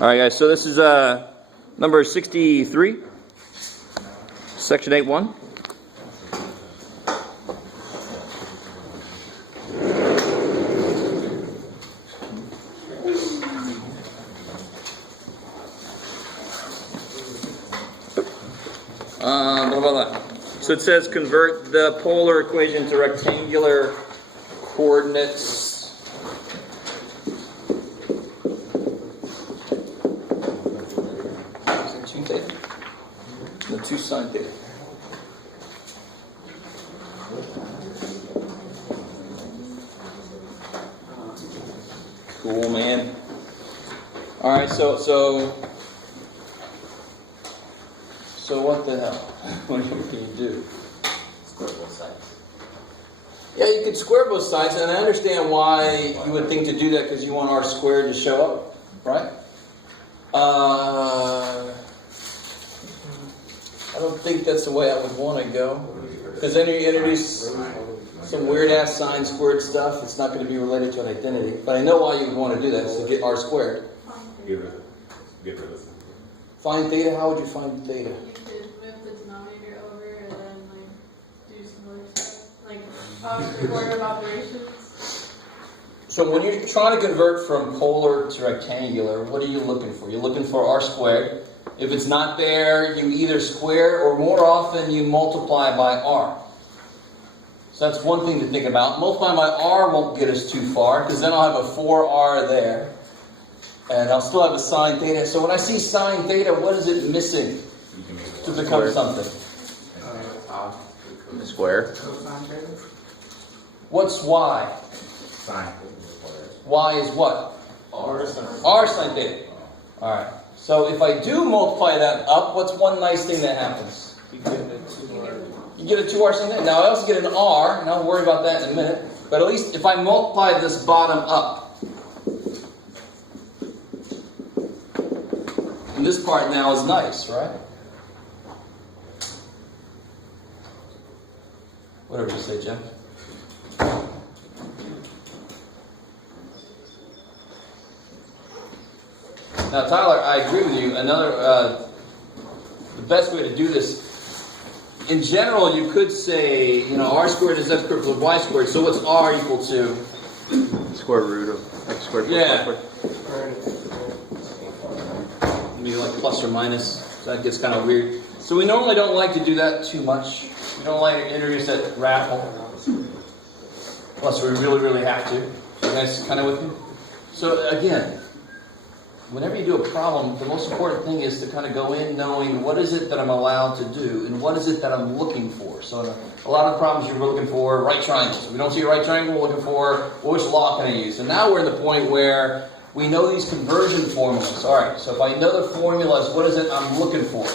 All right, guys, so this is number 63, section 8.1. So it says convert the polar equation to rectangular coordinates. Is it 2 theta? No, 2 sine theta. Cool, man. All right, so what the hell? What can you do? Square both sides. Yeah, you could square both sides, and I understand why you would think to do that because you want r squared to show up, right? I don't think that's the way I would want to go, because then you introduce some weird-ass sine squared stuff. It's not going to be related to an identity, but I know why you would want to do that, is to get r squared. Get rid of it. Find theta? How would you find theta? You could move the denominator over and then do some other stuff, the order of operations. So when you're trying to convert from polar to rectangular, what are you looking for? You're looking for r squared. If it's not there, you either square or more often you multiply by r. So that's one thing to think about. Multiplying by r won't get us too far because then I'll have a 4r there. And I'll still have a sine theta. So when I see sine theta, what is it missing to become something? Square. What's y? Sine. Y is what? R sine theta. All right. So if I do multiply that up, what's one nice thing that happens? You get a 2r sine theta. Now I also get an r, and I'll worry about that in a minute. But at least if I multiply this bottom up, and this part now is nice, right? Whatever you say, Jeff. Now, Tyler, I agree with you. The best way to do this, in general, you could say, r squared is x squared plus y squared. So what's r equal to? Square root of x squared plus y squared. Maybe like plus or minus. So that gets kind of weird. So we normally don't like to do that too much. We don't like to introduce that raffle. Unless we really, really have to. You guys kind of with me? So again, whenever you do a problem, the most important thing is to kind of go in knowing what is it that I'm allowed to do and what is it that I'm looking for. So in a lot of the problems you're looking for right triangles. If we don't see a right triangle, we're looking for which law can I use. And now we're at the point where we know these conversion formulas. All right, so if I know the formulas, what is it I'm looking for?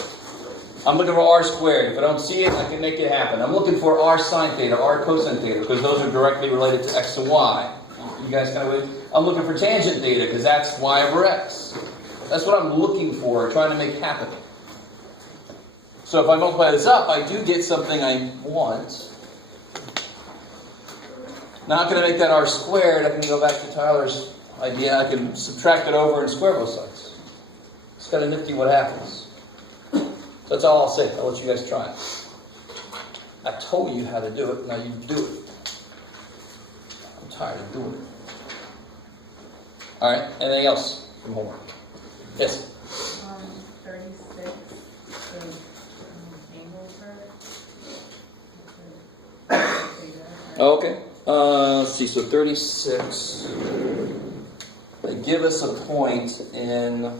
I'm looking for r squared. If I don't see it, I can make it happen. I'm looking for r sine theta, r cosine theta, because those are directly related to x and y. You guys kind of... I'm looking for tangent theta, because that's y over x. That's what I'm looking for, trying to make happen. So if I multiply this up, I do get something I want. Now how can I make that r squared? I can go back to Tyler's idea. I can subtract it over and square both sides. It's kind of nifty what happens. So that's all I'll say. I'll let you guys try it. I told you how to do it. Now you do it. I'm tired of doing it. All right. Anything else from homework? Yes? 36, the angle chart. Okay. Let's see. So 36. They give us a point in...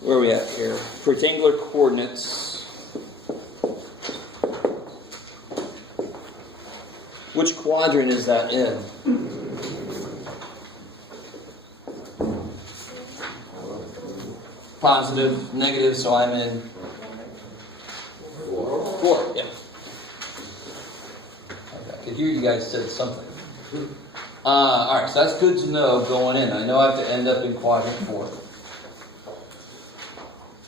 Where are we at here? Rectangular coordinates. Which quadrant is that in? Positive, negative, so I'm in 4, yeah. Okay, I could hear you guys said something. Alright, so that's good to know going in. I know I have to end up in quadrant 4.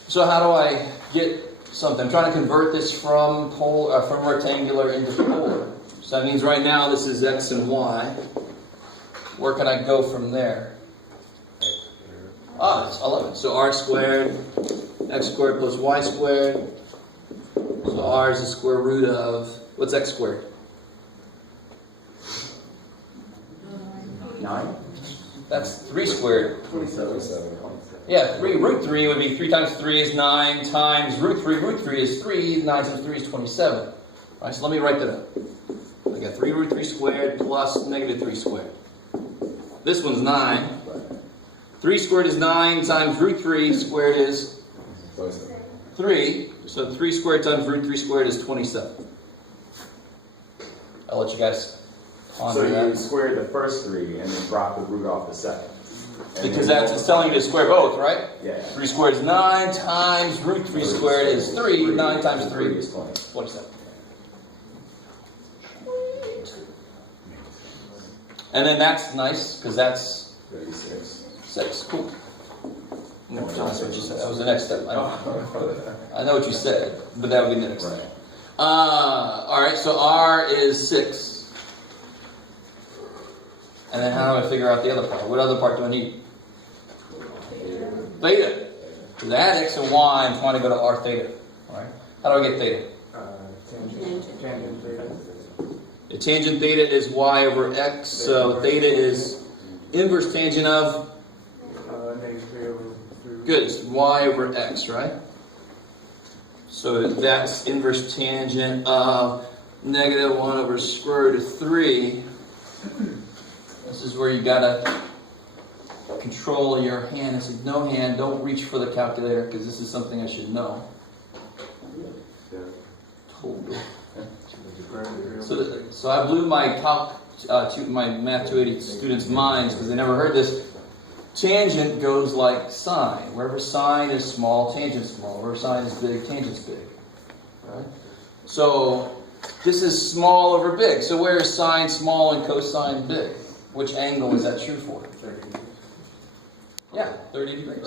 So how do I get something? I'm trying to convert this from rectangular into polar. So that means right now this is x and y. Where can I go from there? It's 11. So r squared, x squared plus y squared. So r is the square root of, what's x squared? 9? That's 3 squared. 27. Yeah, root 3 would be 3 times 3 is 9 times root 3. Root 3 is 3. 9 times 3 is 27. All right, so let me write that up. I got 3 root 3 squared plus negative 3 squared. This one's 9. 3 squared is 9 times root 3 squared is 3. So 3 squared times root 3 squared is 27. I'll let you guys ponder So you that. square the first 3 and then drop the root off the second. And Because then it's telling you to square both, right? Yeah. 3 squared is 9 times root 3 squared is 3. 9 times 3 is 20. 27. And then that's nice, because that's 36. 6. Cool. No, that's what you said. That was the next step. I know what you said, but that would be the next step. Alright, so R is 6. And then how do I figure out the other part? What other part do I need? Theta. Because I had x and y, I'm trying to go to r theta. Alright? How do I get theta? Tangent theta. The tangent theta is y over x, so theta is inverse tangent of, good, it's y over x, right? So that's inverse tangent of negative 1 over square root of 3. This is where you gotta control your hand. I said, no hand, don't reach for the calculator, because this is something I should know. Totally. So I blew my my Math 280 students' minds because they never heard this. Tangent goes like sine. Wherever sine is small, tangent's small. Wherever sine is big, tangent's big. Right? So this is small over big. So where is sine small and cosine big? Which angle is that true for? 30. Yeah, 30 degrees.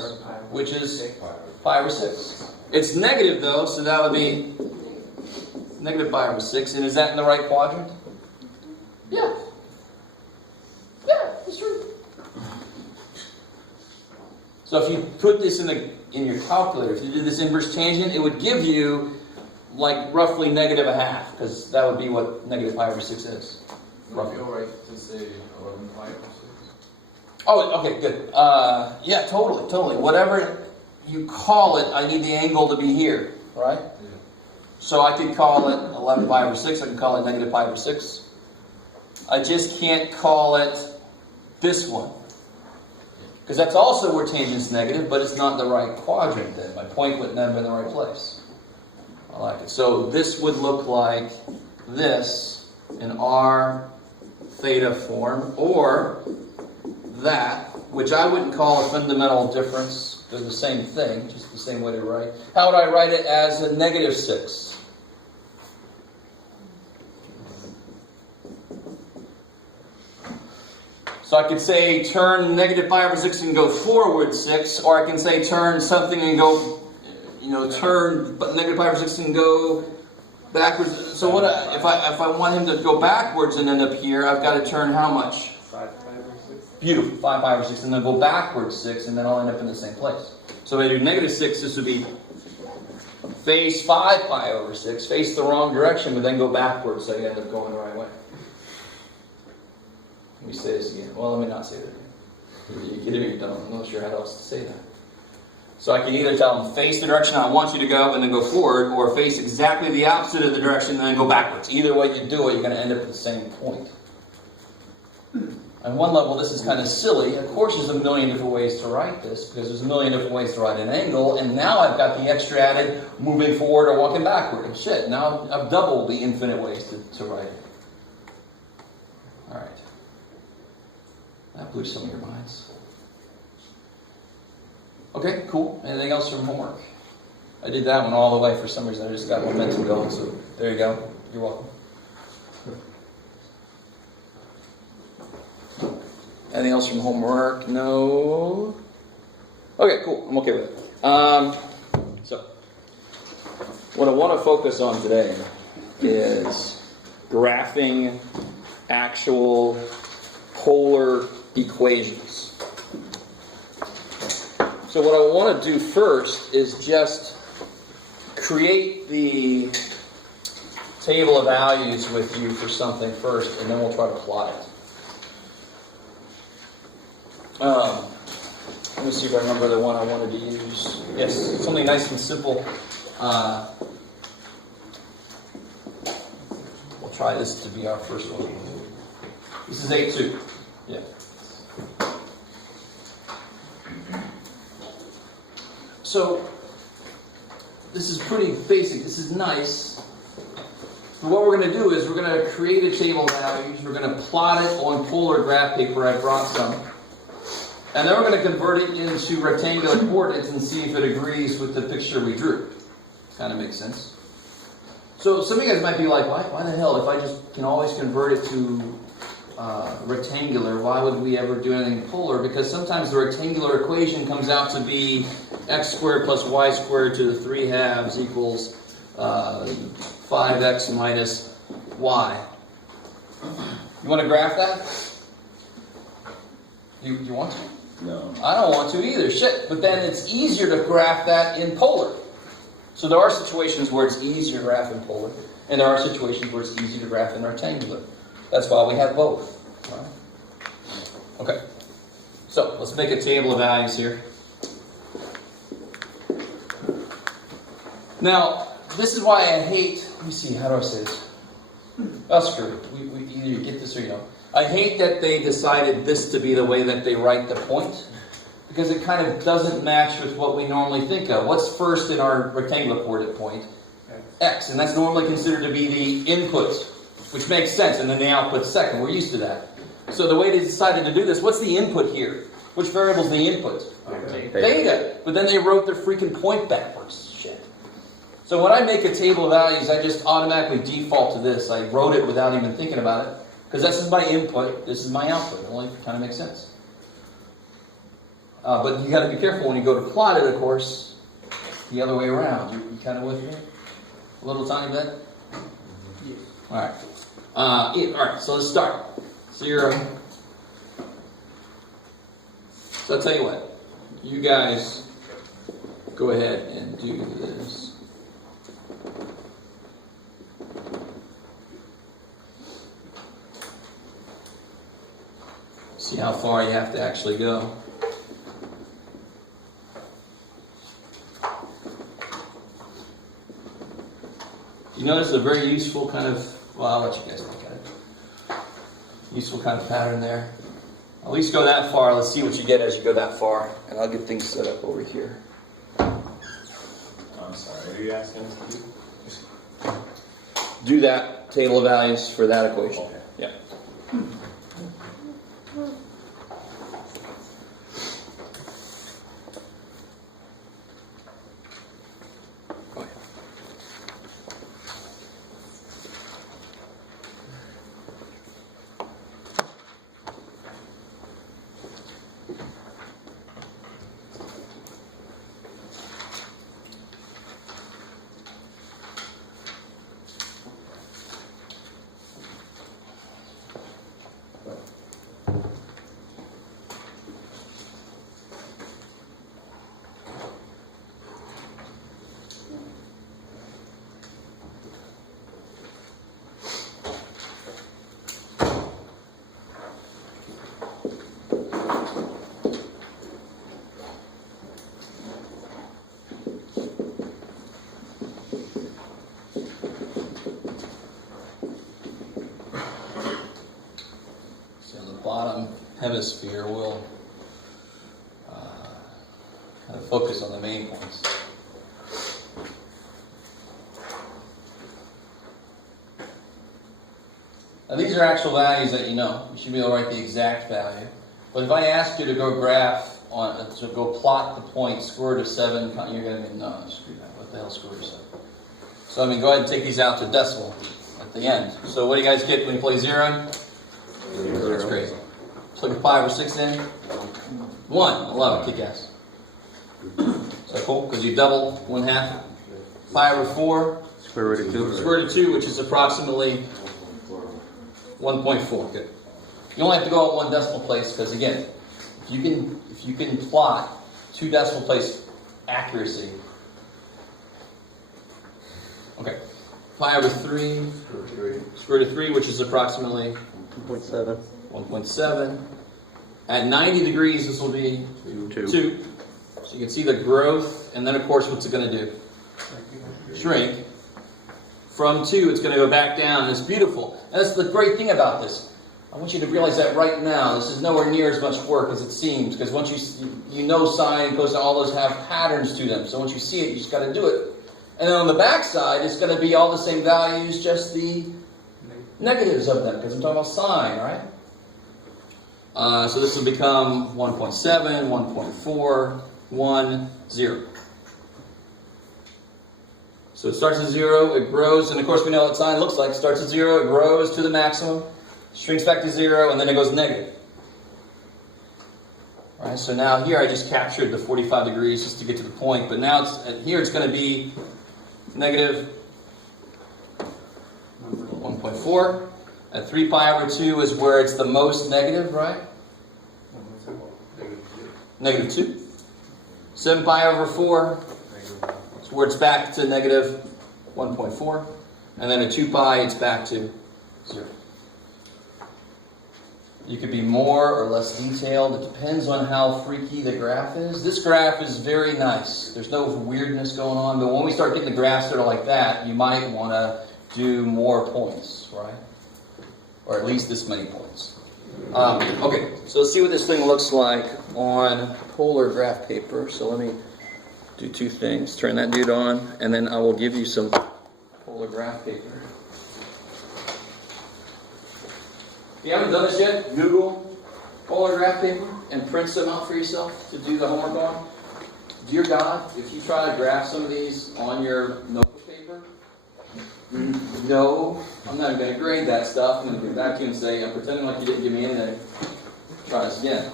Which is 5 or 6. It's negative though, so that would be negative 5 over 6. And is that in the right quadrant? Yeah. Yeah, it's true. So if you put this in your calculator, if you did this inverse tangent, it would give you like roughly negative a half, because that would be what negative 5 over 6 is. Would it be alright to say 11 pi over 6? Oh, okay, good. Yeah, totally. Whatever you call it, I need the angle to be here, right? Yeah. So I could call it 11 pi over 6, I can call it negative pi over 6. I just can't call it this one. Because that's also where tangent's negative, but it's not the right quadrant then. My point wouldn't have been in the right place. I like it. So this would look like this in r theta form, or that, which I wouldn't call a fundamental difference. They're the same thing, just the same way to write. How would I write it as a negative 6? So I could say turn negative 5 over 6 and go forward 6, or I can say turn something and go, turn negative 5 over 6 and go backwards. So what if I want him to go backwards and end up here, I've got to turn how much? 5 over 6. Beautiful, 5 over 6, and then go backwards 6, and then I'll end up in the same place. So if I do negative 6, this would be face 5 pi over 6, face the wrong direction, but then go backwards, so you end up going the right way. Let me say this again. Well, let me not say that again. You get it or you don't. I'm not sure how else to say that. So I can either tell them face the direction I want you to go and then go forward, or face exactly the opposite of the direction and then go backwards. Either way you do it, you're going to end up at the same point. On one level, this is kind of silly. Of course, there's a million different ways to write this, because there's a million different ways to write an angle, and now I've got the extra added moving forward or walking backward. And shit, now I've doubled the infinite ways to write it. All right. That blew some of your minds. Okay, cool. Anything else from homework? I did that one all the way for some reason. I just got momentum going, so there you go. You're welcome. Anything else from homework? No? Okay, cool. I'm okay with it. So, what I want to focus on today is graphing actual polar equations. So what I want to do first is just create the table of values with you for something first, and then we'll try to plot it. Let me see if I remember the one I wanted to use. Yes, something nice and simple. We'll try this to be our first one. This is A2. Yeah. So, this is pretty basic. This is nice. But what we're going to do is we're going to create a table of values. We're going to plot it on polar graph paper. I brought some. And then we're going to convert it into rectangular coordinates and see if it agrees with the picture we drew. Kind of makes sense. So some of you guys might be like, why the hell, if I just can always convert it to rectangular, why would we ever do anything polar? Because sometimes the rectangular equation comes out to be x squared plus y squared to the 3 halves equals 5x minus y. You want to graph that? You want to? No. I don't want to either. Shit. But then it's easier to graph that in polar. So there are situations where it's easier to graph in polar, and there are situations where it's easier to graph in rectangular. That's why we have both. Right? Okay. So let's make a table of values here. Now, this is why I hate. Let me see. How do I say this? Oh, screw it. We either you get this or you don't. I hate that they decided this to be the way that they write the point, because it kind of doesn't match with what we normally think of. What's first in our rectangular coordinate point? X, and that's normally considered to be the input, which makes sense, and then the output's second. We're used to that. So the way they decided to do this, what's the input here? Which variable is the input? Theta. But then they wrote their freaking point backwards. Shit. So when I make a table of values, I just automatically default to this. I wrote it without even thinking about it. Because this is my input, this is my output. It only kind of makes sense. But you got to be careful when you go to plot it, of course, the other way around. You kind of with me? A little tiny bit? Yes. All right. All right, so let's start. 0. So I'll tell you what. You guys go ahead and do this. See how far you have to actually go. You notice a very useful kind of, well, I'll let you guys look at it. Useful kind of pattern there. At least go that far. Let's see what you get as you go that far. And I'll get things set up over here. I'm sorry, are you asking us to do? Do that table of values for that equation. Okay. Yeah. Bottom hemisphere will kind of focus on the main points. Now these are actual values that you know. You should be able to write the exact value. But if I ask you to go graph on, to go plot the point square root of 7, you're going to be, no, screw that. What the hell is square root of 7? So I mean, go ahead and take these out to decimal at the end. So what do you guys get when you play 0? 0. That's great. Let's look at 5 or 6 in. 1. I love it. Kick ass. Is that cool? Because you double 1/2. 5 or 4. Square root of 2. Square root of 2, which is approximately 1.4. Good. You only have to go out one decimal place because again, if you can plot 2 decimal place accuracy. Okay. Pi over 3, square root of 3, which is approximately 1.7. 1.7. At 90 degrees, this will be 2. 2. So you can see the growth, and then of course, what's it going to do? Shrink. From 2, it's going to go back down, and it's beautiful. And that's the great thing about this. I want you to realize that right now. This is nowhere near as much work as it seems, because once you know sine, cosine, all those have patterns to them. So once you see it, you just got to do it. And then on the back side, it's going to be all the same values, just the negatives of them, because I'm talking about sine, right? So this will become 1.7, 1.4, 1, 0. So it starts at 0, it grows, and of course we know what sine looks like. It starts at 0, it grows to the maximum, shrinks back to 0, and then it goes negative. All right, so now here I just captured the 45 degrees just to get to the point, but now here it's going to be negative 1.4. At 3 pi over 2 is where it's the most negative, right? Negative 2. 7 pi over 4 is where it's back to negative 1.4. And then at 2 pi, it's back to 0. You could be more or less detailed. It depends on how freaky the graph is. This graph is very nice. There's no weirdness going on. But when we start getting the graphs that are like that, you might want to do more points, right? Or at least this many points. Okay, so let's see what this thing looks like on polar graph paper. So let me do 2 things. Turn that dude on, and then I will give you some polar graph paper. If you haven't done this yet, Google polar graph paper and print some out for yourself to do the homework on. Dear God, if you try to graph some of these on your notebook paper, no, I'm not going to grade that stuff. I'm going to get back to you and say, I'm pretending like you didn't give me anything. Try this again.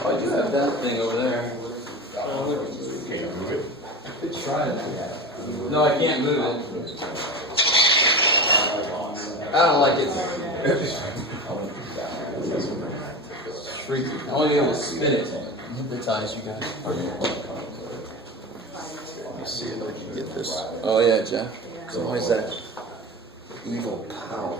Oh, I do have that thing over there. Can you move it? It's trying to. No, I can't move it. I don't like it. It's freaky. I want to be able to spin it. Hypnotize you guys. Let me see if I can get this. Oh yeah, Jeff. So why is that? Evil power.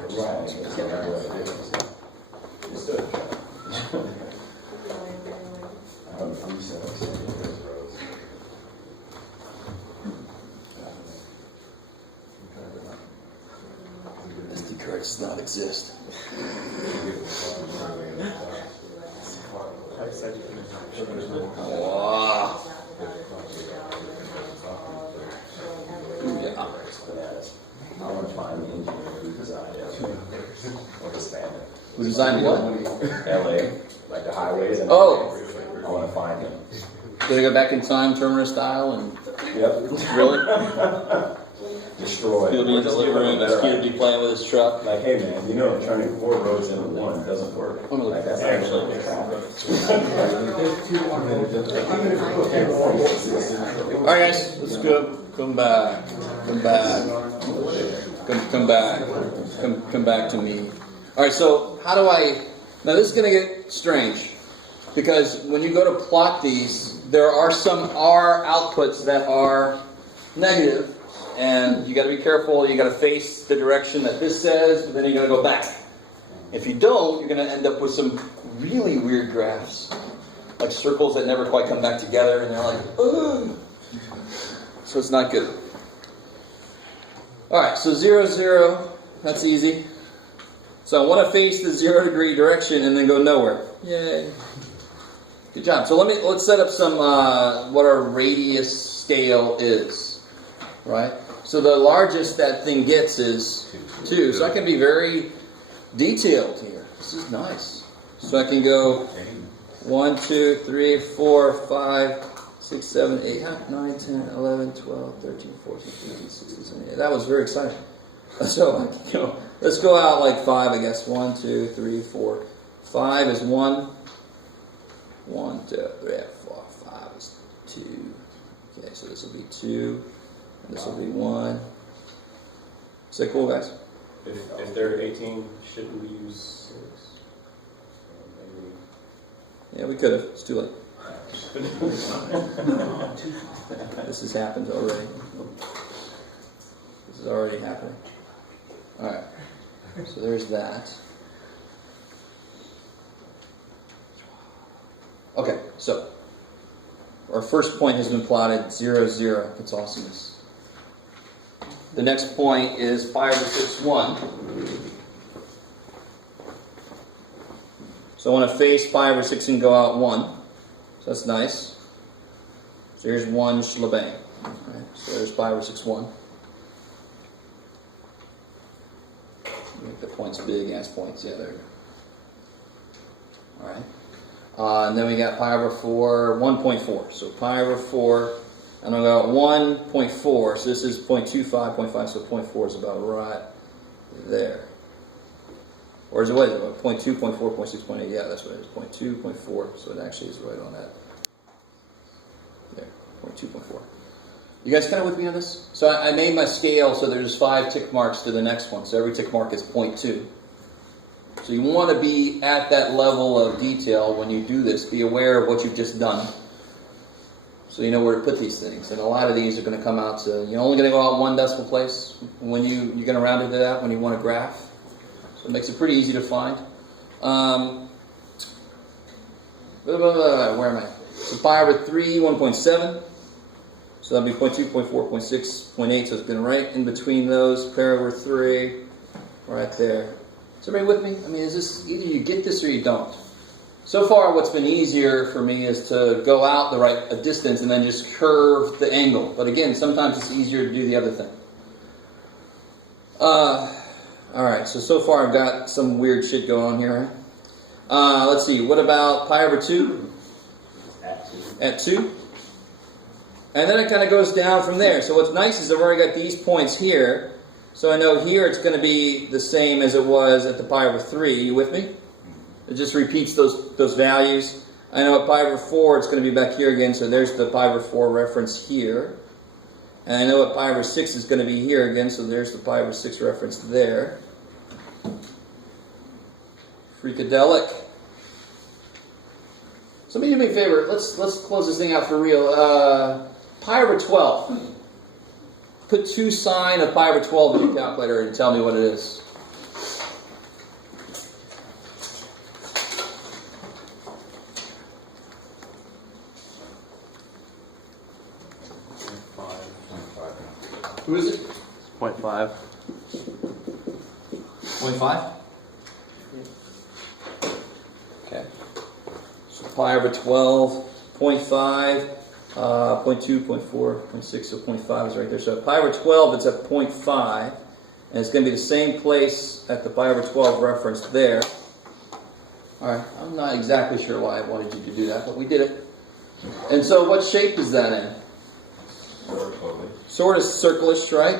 SD card does not exist. Wow. Yeah. I want to find the engineer who designed it. Or expand it. Who designed what? LA, like the highways and Oh. I want to find him. Did they go back in time, Terminator style, and Yep. really? Destroy. He'll be in the living room, his kid will be playing with his truck. Like, hey man, you know turning 4 roads into 1 doesn't work. I'm gonna Like, that's look. actually traffic. Alright guys, let's go. Come back. Come back. Come back. Come back to me. Alright, so how do I... Now this is going to get strange. Because when you go to plot these, there are some R outputs that are negative. And you got to be careful. You got to face the direction that this says, but then you got to go back. If you don't, you're going to end up with some really weird graphs. Like circles that never quite come back together, and they're like, ugh. So it's not good. Alright, so 0, 0, that's easy. So I want to face the 0 degree direction and then go nowhere. Yay. Good job. So let's set up some what our radius scale is, right? So the largest that thing gets is 2. So I can be very detailed here. This is nice. So I can go 1, 2, 3, 4, 5, 6, 7, 8, 9, 10, 11, 12, 13, 14, 15, 16, 17. That was very exciting. So I can go, let's go out like 5, I guess. 1, 2, 3, 4. 5 is 1. 1, 2, 3, 4, 5 is 2. Okay, so this will be 2. And this will be 1. Is that cool, guys? If they're 18, shouldn't we use 6? Yeah, we could have. It's too late. This has happened already. This is already happening. Alright. So there's that. Okay, so our first point has been plotted 0, 0. It's awesomeness. The next point is pi over 6, 1. So I want to face pi over 6 and go out 1. So that's nice. So here's 1 shlebang. Right, so there's pi over 6, 1. Make the points big as points. Yeah, there you go. Alright. And then we got pi over 4, 1.4. So pi over 4, and I got 1.4. So this is 0.25, 0.5, so 0.4 is about right there. Or is it what? 0.2, 0.4, 0.6, 0.8. Yeah, that's what it is. 0.2, 0.4. So it actually is right on that. There, 0.2, 0.4. You guys kind of with me on this? So I made my scale so there's 5 tick marks to the next one. So every tick mark is 0.2. So you want to be at that level of detail when you do this. Be aware of what you've just done. So you know where to put these things. And a lot of these are going to come out to, you're only going to go out 1 decimal place when you're going to round into that when you want to graph. So it makes it pretty easy to find. Where am I? So pi over 3, 1.7. So that'll be 0.2, 0.4, 0.6, 0.8. So it's been right in between those. Pi over 3, right there. Is everybody with me? I mean, is this, either you get this or you don't. So far, what's been easier for me is to go out a distance and then just curve the angle. But again, sometimes it's easier to do the other thing. Alright, so far I've got some weird shit going on here. Let's see, what about pi over 2? At 2. And then it kind of goes down from there. So what's nice is I've already got these points here. So I know here it's going to be the same as it was at the pi over 3. You with me? It just repeats those values. I know at pi over 4 it's going to be back here again. So there's the pi over 4 reference here. And I know at pi over 6 is going to be here again. So there's the pi over 6 reference there. Freakadelic. Somebody do me a favor. Let's close this thing out for real. Pi over 12. Put 2 sine of pi over 12 in your calculator and tell me what it is. Who is it? 0.5. 0.5? Okay. So pi over 12, 0.5, 0.2, 0.4, 0.6, so 0.5 is right there. So at pi over 12, it's at 0.5, and it's going to be the same place at the pi over 12 reference there. Alright, I'm not exactly sure why I wanted you to do that, but we did it. And so what shape is that in? Sort of circlish, right?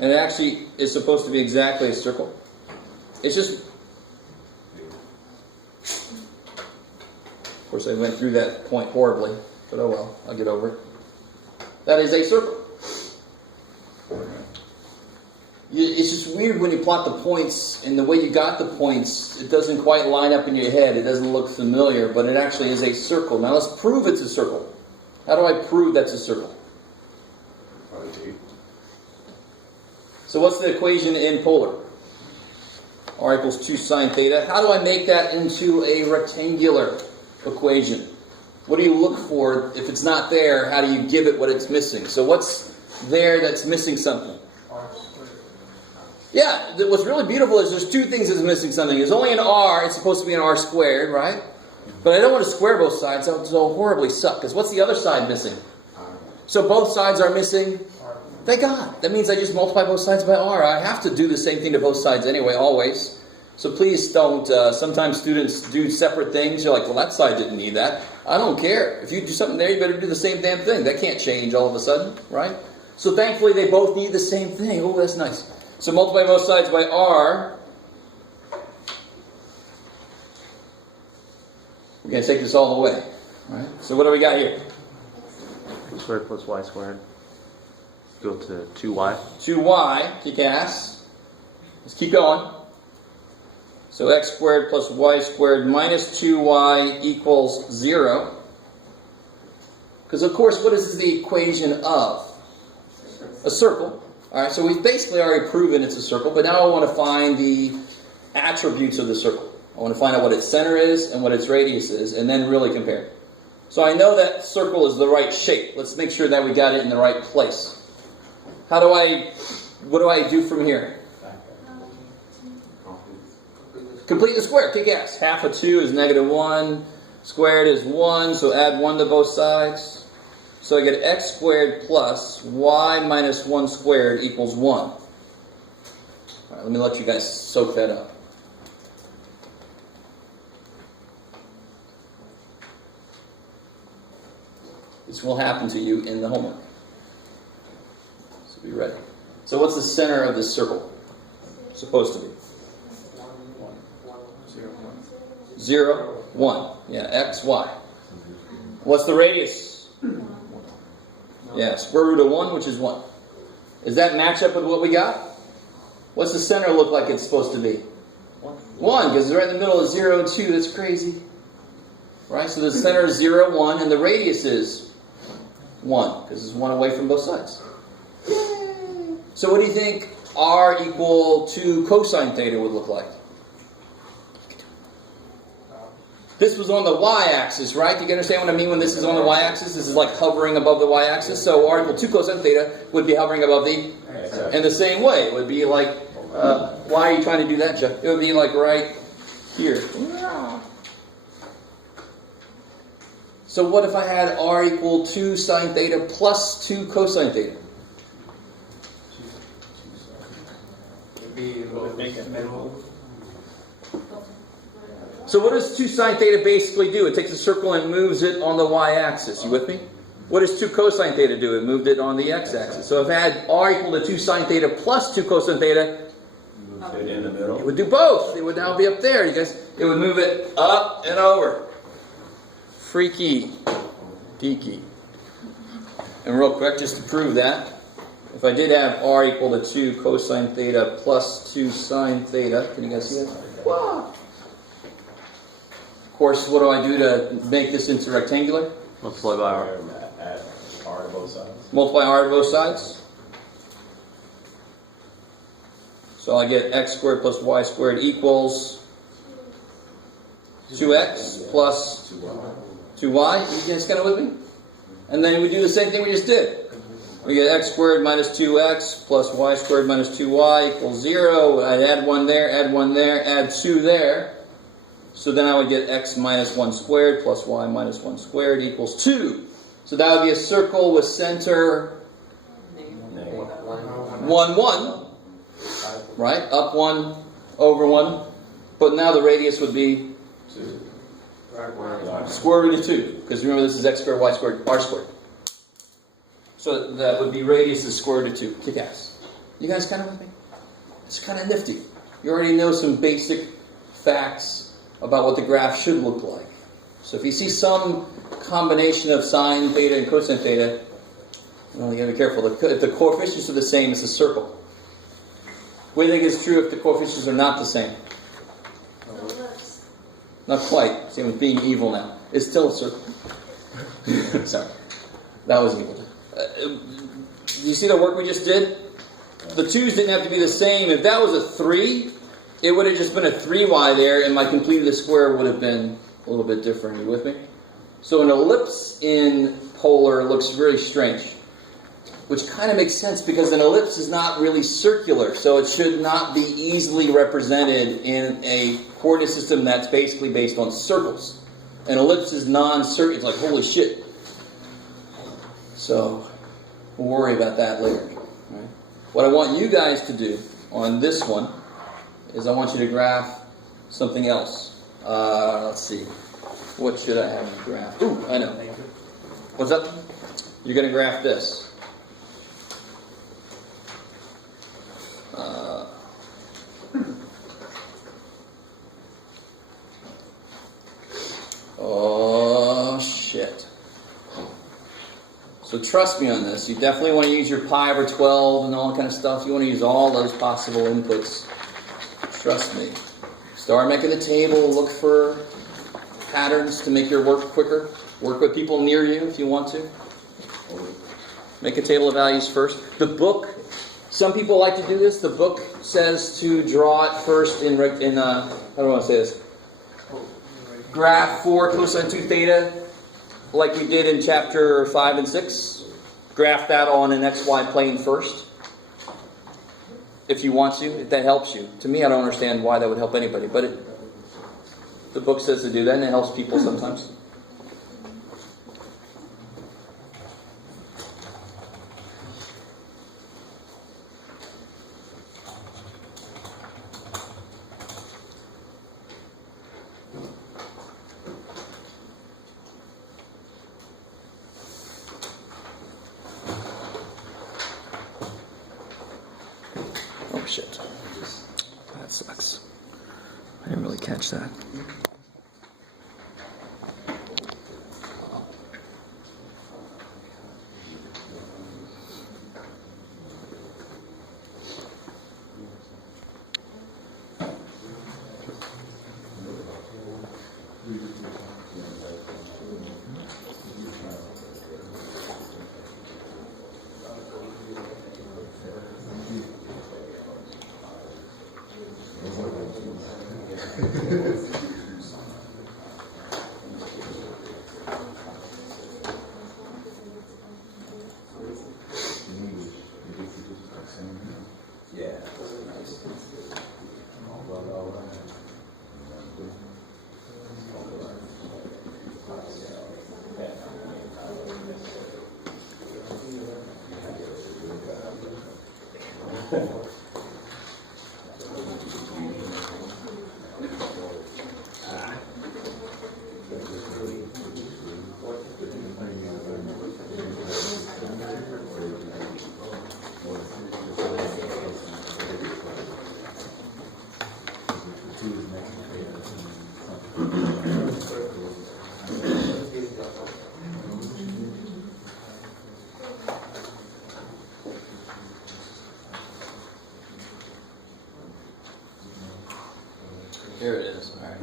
And it actually is supposed to be exactly a circle. It's just... Of course, I went through that point horribly, but oh well, I'll get over it. That is a circle. It's just weird when you plot the points, and the way you got the points, it doesn't quite line up in your head. It doesn't look familiar, but it actually is a circle. Now let's prove it's a circle. How do I prove that's a circle? So what's the equation in polar? R equals 2 sine theta. How do I make that into a rectangular equation? What do you look for? If it's not there, how do you give it what it's missing? So what's there that's missing something? R squared. Yeah, what's really beautiful is there's 2 things that's missing something. There's only an R, it's supposed to be an R squared, right? But I don't want to square both sides. That would so horribly suck. Because what's the other side missing? So both sides are missing. Thank God. That means I just multiply both sides by r. I have to do the same thing to both sides anyway, always. So please don't. Sometimes students do separate things. You're like, well, that side didn't need that. I don't care. If you do something there, you better do the same damn thing. That can't change all of a sudden, right? So thankfully, they both need the same thing. Oh, that's nice. So multiply both sides by r. We're going to take this all the way. All right? So what do we got here? X squared plus y squared. Go to 2y. 2y, kick ass. Let's keep going. So x squared plus y squared minus 2y equals 0. Because of course, what is the equation of? A circle. Alright, so we've basically already proven it's a circle, but now I want to find the attributes of the circle. I want to find out what its center is and what its radius is, and then really compare. So I know that circle is the right shape. Let's make sure that we got it in the right place. What do I do from here? Complete the square, kick ass. Half of 2 is -1. Squared is 1, so add 1 to both sides. So I get x squared plus y minus 1 squared equals 1. All right, let me let you guys soak that up. This will happen to you in the homework. So be ready. So what's the center of this circle supposed to be? 0, 1. Yeah, x, y. What's the radius? Yeah, square root of 1, which is 1. Does that match up with what we got? What's the center look like it's supposed to be? 1, because it's right in the middle of 0 and 2. That's crazy. Right? So the center is 0, 1, and the radius is 1, because it's 1 away from both sides. So what do you think r equal to cosine theta would look like? This was on the y-axis, right? Do you understand what I mean when this is on the y-axis? This is like hovering above the y-axis. So r equal to cosine theta would be hovering above the... In the same way, it would be like... why are you trying to do that, Jeff? It would be like right here. So what if I had r equal 2 sine theta plus 2 cosine theta? So what does 2 sine theta basically do? It takes a circle and moves it on the y-axis. You with me? What does 2 cosine theta do? It moved it on the x-axis. So if I had r equal to 2 sine theta plus 2 cosine theta, Fit in the middle. it would do both. It would now be up there. You guys, it would move it up and over. Freaky. Geeky. And real quick, just to prove that, if I did have r equal to 2 cosine theta plus 2 sine theta, can you guys see that? Wow. Of course, what do I do to make this into rectangular? Multiply by r. Add r to both sides. Multiply r to both sides. So I get x squared plus y squared equals 2x plus 2y. You guys kind of with me? And then we do the same thing we just did. We get x squared minus 2x plus y squared minus 2y equals 0. I'd add 1 there, add 2 there. So then I would get x minus 1 squared plus y minus 1 squared equals 2. So that would be a circle with center 1, 1. Right? Up 1, over 1. But now the radius would be square root of 2. Because remember this is x squared, y squared, r squared. So that would be radius is square root of 2. Kick ass. You guys kind of with me? It's kind of nifty. You already know some basic facts about what the graph should look like. So if you see some combination of sine theta and cosine theta, well, you gotta be careful. If the coefficients are the same, it's a circle. What do you think is true if the coefficients are not the same? Not quite. Same with being evil now. It's still a circle. Sorry. That was evil. Do you see the work we just did? The 2's didn't have to be the same. If that was a 3, it would have just been a 3y there, and my completed the square would have been a little bit different. Are you with me? So an ellipse in polar looks very strange, which kind of makes sense because an ellipse is not really circular, so it should not be easily represented in a coordinate system that's basically based on circles. An ellipse is non-circular. It's like, holy shit. So, we'll worry about that later. Right? What I want you guys to do on this one is I want you to graph something else. Let's see. What should I have you graph? Ooh, I know. What's up? You're going to graph this. Oh, shit. So trust me on this. You definitely want to use your pi over 12 and all that kind of stuff. You want to use all those possible inputs. Trust me. Start making the table. Look for patterns to make your work quicker. Work with people near you if you want to. Make a table of values first. The book, some people like to do this. The book says to draw it first in how do I want to say this? Graph 4 cosine 2 theta, like we did in chapter 5 and 6. Graph that on an XY plane first. If you want to, if that helps you. To me, I don't understand why that would help anybody, but the book says to do that, and it helps people sometimes. Oh shit. That sucks. I didn't really catch that. Here it is. All right.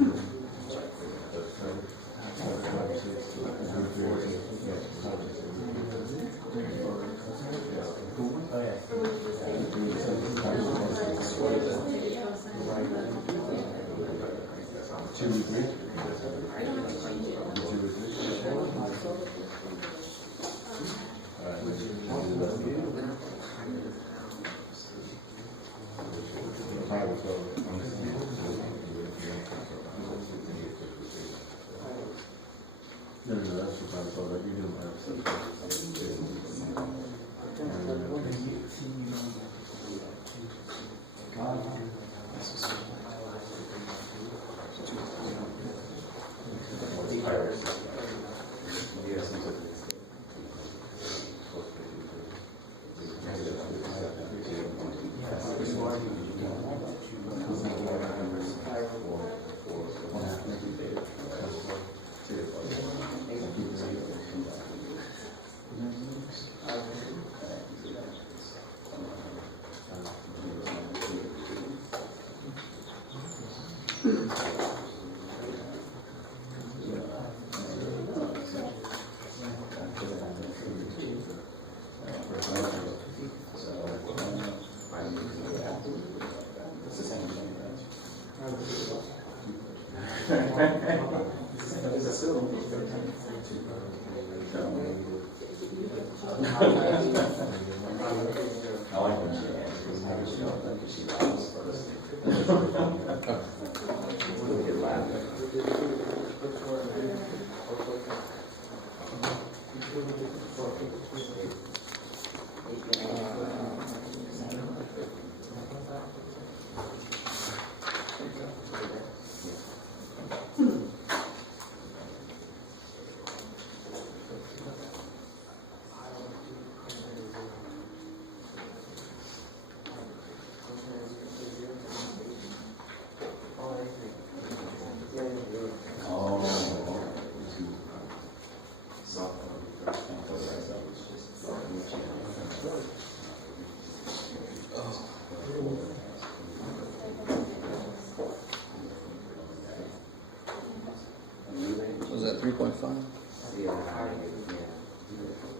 3.5. All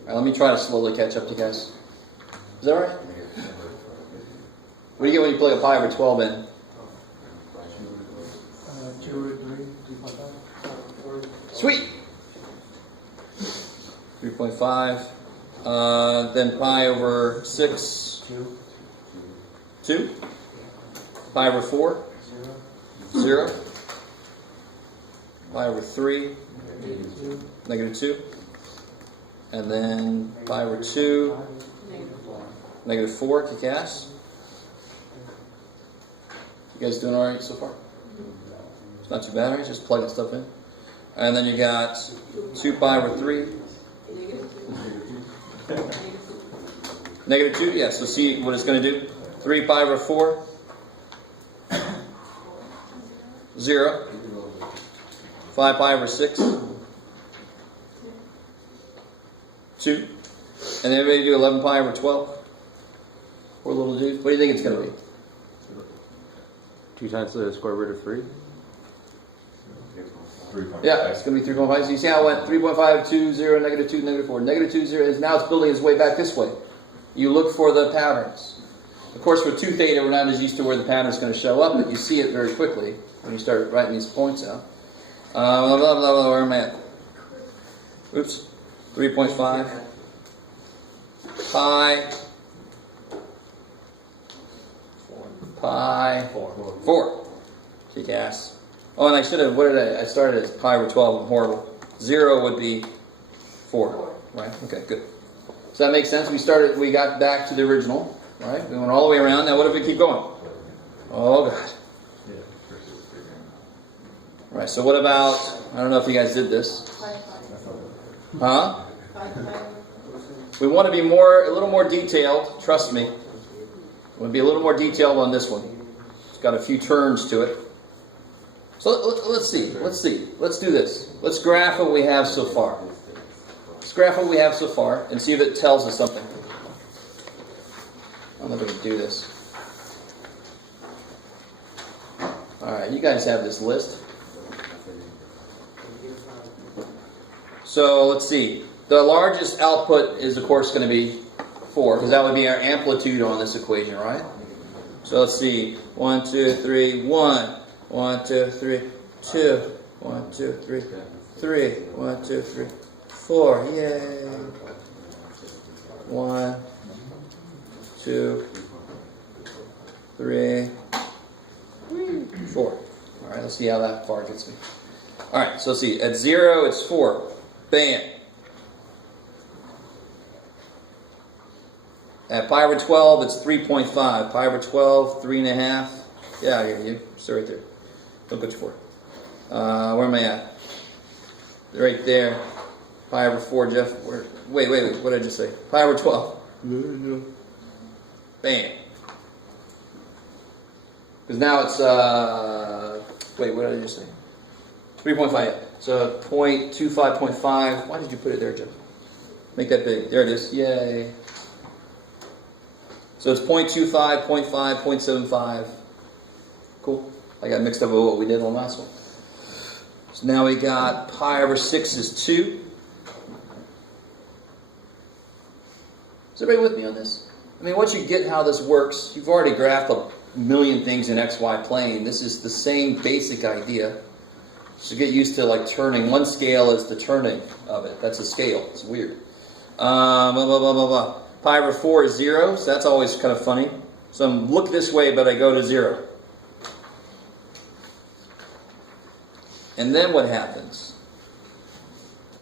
right, let me try to slowly catch up to you guys. Is that right? What do you get when you plug a pi over 12 in? 2 root 3, 2.5. Sweet! 3.5. Then pi over 6. 2. Pi over 4. 0. Pi over 3. Negative 2. And then pi over 2. Negative 4. Kick ass. You guys doing alright so far? It's not too bad, right? Just plugging stuff in. And then you got 2 pi over 3. Negative 2, yeah, so see what it's going to do. 3 pi over 4. 0. 5 pi over 6. 2. And then everybody do 11 pi over 12. Poor little dude. What do you think it's going to be? 2 times the square root of 3. Yeah, it's going to be 3.5. So you see how it went 3.5, 2, 0, negative 2, negative 4. Negative 2, 0 is now it's building its way back this way. You look for the patterns. Of course, with 2 theta, we're not as used to where the pattern is going to show up, but you see it very quickly when you start writing these points out. Blah, blah, blah, blah, where am I at? Oops. 3.5. Pi. 4. Kick ass. Oh, and I should have, I started as pi over 12. I'm horrible. 0 would be 4. Right? Okay, good. Does that make sense? We got back to the original. Right? We went all the way around. Now what if we keep going? Oh, God. Right, so what about, I don't know if you guys did this. Huh? We want to be a little more detailed. Trust me. We want to be a little more detailed on this one. It's got a few turns to it. So let's see. Let's do this. Let's graph what we have so far. Let's graph what we have so far and see if it tells us something. I don't know if we can do this. Alright, you guys have this list. So let's see. The largest output is, of course, going to be 4, because that would be our amplitude on this equation, right? So let's see. 1, 2, 3, 1. 1, 2, 3, 2. 1, 2, 3, 3. 1, 2, 3, 4. Yay. 1, 2, 3, 4. All right, let's see how that far gets me. All right, so let's see. At 0, it's 4. Bam. At pi over 12, it's 3.5. Pi over 12, 3.5. Yeah, I hear you. Stay right there. Don't go too far. Where am I at? Right there. Pi over 4, Jeff. Wait. What did I just say? Pi over 12. Bam. Because now it's, wait, what did I just say? 3.5. So 0.25.5. Why did you put it there, Jeff? Make that big. There it is. Yay. So it's 0.25, 0.5, 0.75. Cool. I got mixed up with what we did on the last one. So now we got pi over 6 is 2. Is everybody with me on this? I mean, once you get how this works, you've already graphed a million things in XY plane. This is the same basic idea. So get used to like turning. One scale is the turning of it. That's a scale. It's weird. Blah, blah, blah, blah, blah. Pi over 4 is 0, so that's always kind of funny. So I look this way, but I go to 0. And then what happens?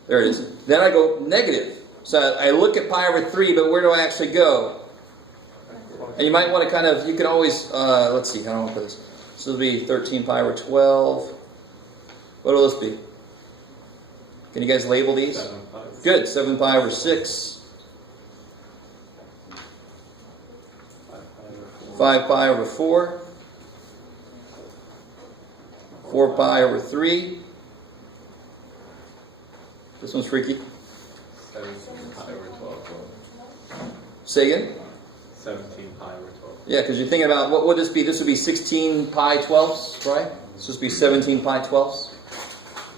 There it is. Then I go negative. So I look at pi over 3, but where do I actually go? And you might want to kind of, you can always, let's see, how do I want to put this? So it'll be 13 pi over 12. What will this be? Can you guys label these? 7 pi. Good. 7 pi over 6. 5 pi over 4. 4 pi over 3. This one's freaky. 17 pi over 12. Say again? 17 pi over 12. Yeah, because you're thinking about, what would this be? This would be 16 pi 12ths, right? This would be 17 pi 12ths.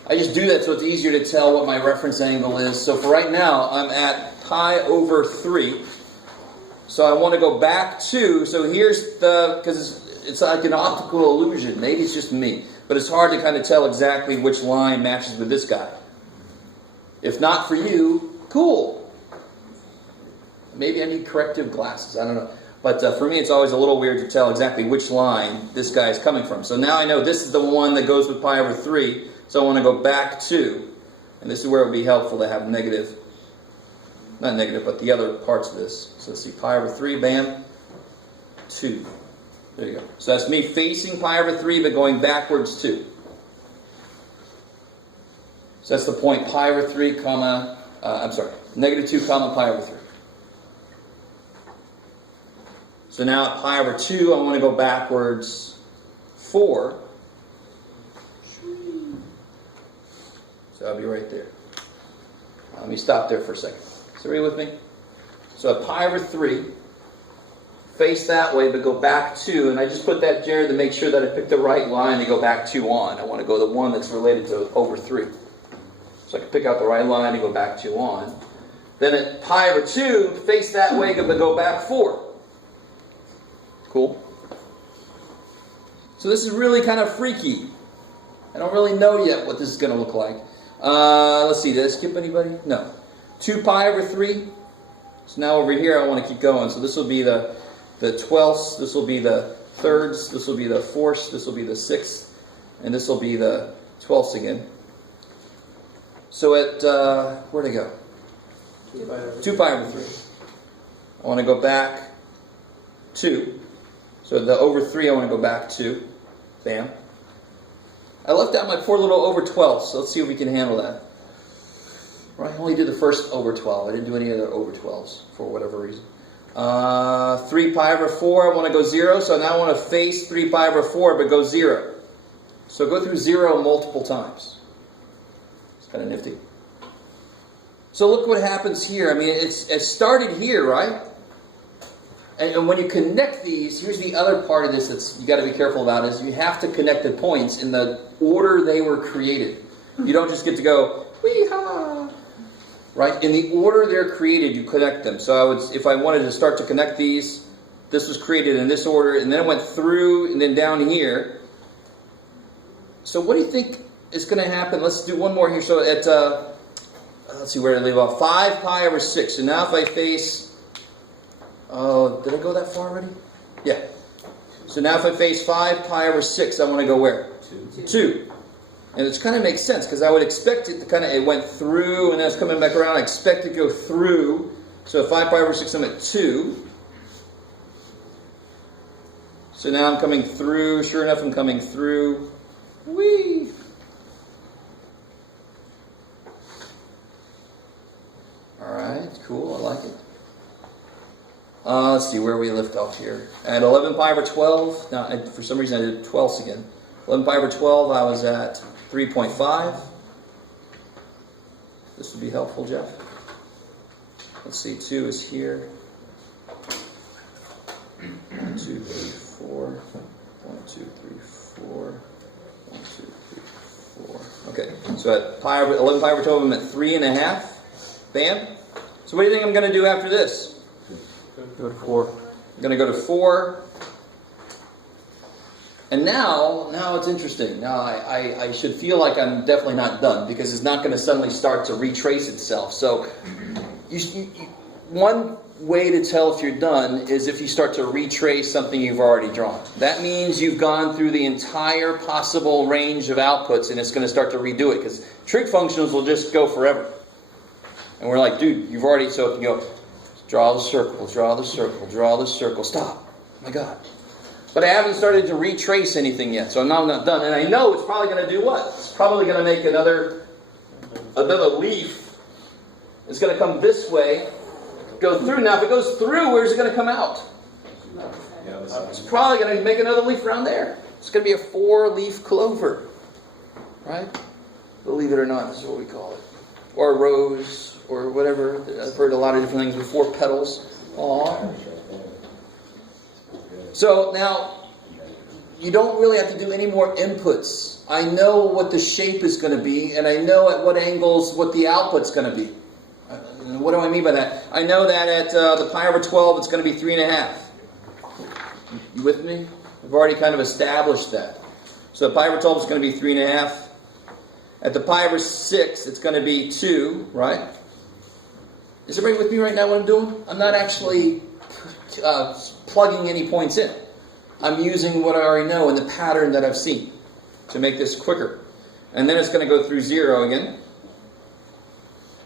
I just do that so it's easier to tell what my reference angle is. So for right now, I'm at pi over 3. So I want to go back to, so here's the, because it's like an optical illusion. Maybe it's just me. But it's hard to kind of tell exactly which line matches with this guy. If not for you, cool. Maybe I need corrective glasses. I don't know. But for me, it's always a little weird to tell exactly which line this guy is coming from. So now I know this is the one that goes with pi over 3. So I want to go back to, and this is where it would be helpful to have negative, not negative, but the other parts of this. So let's see, pi over 3, bam, 2. There you go. So that's me facing pi over 3, but going backwards 2. So that's the point, pi over 3, comma, negative 2, comma, pi over 3. So now at pi over 2, I want to go backwards 4. So I'll be right there. Let me stop there for a second. So are you with me? So at pi over 3, face that way, but go back 2. And I just put that there to make sure that I pick the right line to go back 2 on. I want to go the one that's related to over 3. So I can pick out the right line to go back 2 on. Then at pi over 2, face that way, but go back 4. Cool? So this is really kind of freaky. I don't really know yet what this is going to look like. Let's see, did I skip anybody? No. 2 pi over 3. So now over here I want to keep going. So this will be the 12ths, this will be the thirds, this will be the fourths, this will be the sixths, and this will be the 12ths again. So at, where'd I go? 2 pi over 3. I want to go back 2. So the over 3 I want to go back 2. Bam. I left out my poor little over 12, so let's see if we can handle that. Right, I only did the first over 12. I didn't do any other over 12s for whatever reason. 3 pi over 4, I want to go 0, so now I want to face 3 pi over 4, but go 0. So go through 0 multiple times. It's kind of nifty. So look what happens here. I mean, it started here, right? And when you connect these, here's the other part of this that's you got to be careful about is you have to connect the points in the order they were created. You don't just get to go, wee-ha! Right? In the order they're created, you connect them. So if I wanted to start to connect these, this was created in this order, and then it went through and then down here. So what do you think is going to happen? Let's do one more here. So at, let's see where I leave off. 5 pi over 6. So now if I face... Oh, did I go that far already? Yeah. So now if I face 5 pi over 6, I want to go where? 2. And it kind of makes sense because I would expect it to kind of, it went through and then it's coming back around. I expect it to go through. So 5 pi over 6, I'm at 2. So now I'm coming through. Sure enough, I'm coming through. Whee! Alright, cool. I like it. Let's see where we left off here. At 11 pi over 12. Now, for some reason, I did 12ths again. 11 pi over 12, I was at 3.5. This would be helpful, Jeff. Let's see, 2 is here. 1, 2, 3, 4. 1, 2, 3, 4. 1, 2, 3, 4. Okay, so at 11 pi over 12, I'm at 3.5. Bam. So what do you think I'm going to do after this? Go to 4. I'm going to go to 4. And now it's interesting. Now I should feel like I'm definitely not done because it's not going to suddenly start to retrace itself. So one way to tell if you're done is if you start to retrace something you've already drawn. That means you've gone through the entire possible range of outputs and it's going to start to redo it because trig functions will just go forever. And we're like, dude, you've already, so if you go, draw the circle, draw the circle, draw the circle, stop. Oh my God. But I haven't started to retrace anything yet, so I'm not done. And I know it's probably going to do what? It's probably going to make another leaf. It's going to come this way, go through. Now, if it goes through, where's it going to come out? It's probably going to make another leaf around there. It's going to be a 4-leaf clover, right? Believe it or not, this is what we call it. Or a rose, or whatever. I've heard a lot of different things with 4 petals. Aww. So now, you don't really have to do any more inputs I know what the shape is going to be, and I know at what angles what the output's going to be. What do I mean by that? I know that at the pi over 12, it's going to be 3.5. You with me? I've already kind of established that. So pi over 12 is going to be 3.5. At the pi over 6, it's going to be 2, right? Is everybody with me right now what I'm doing? I'm not actually plugging any points in. I'm using what I already know and the pattern that I've seen to make this quicker. And then it's going to go through 0 again.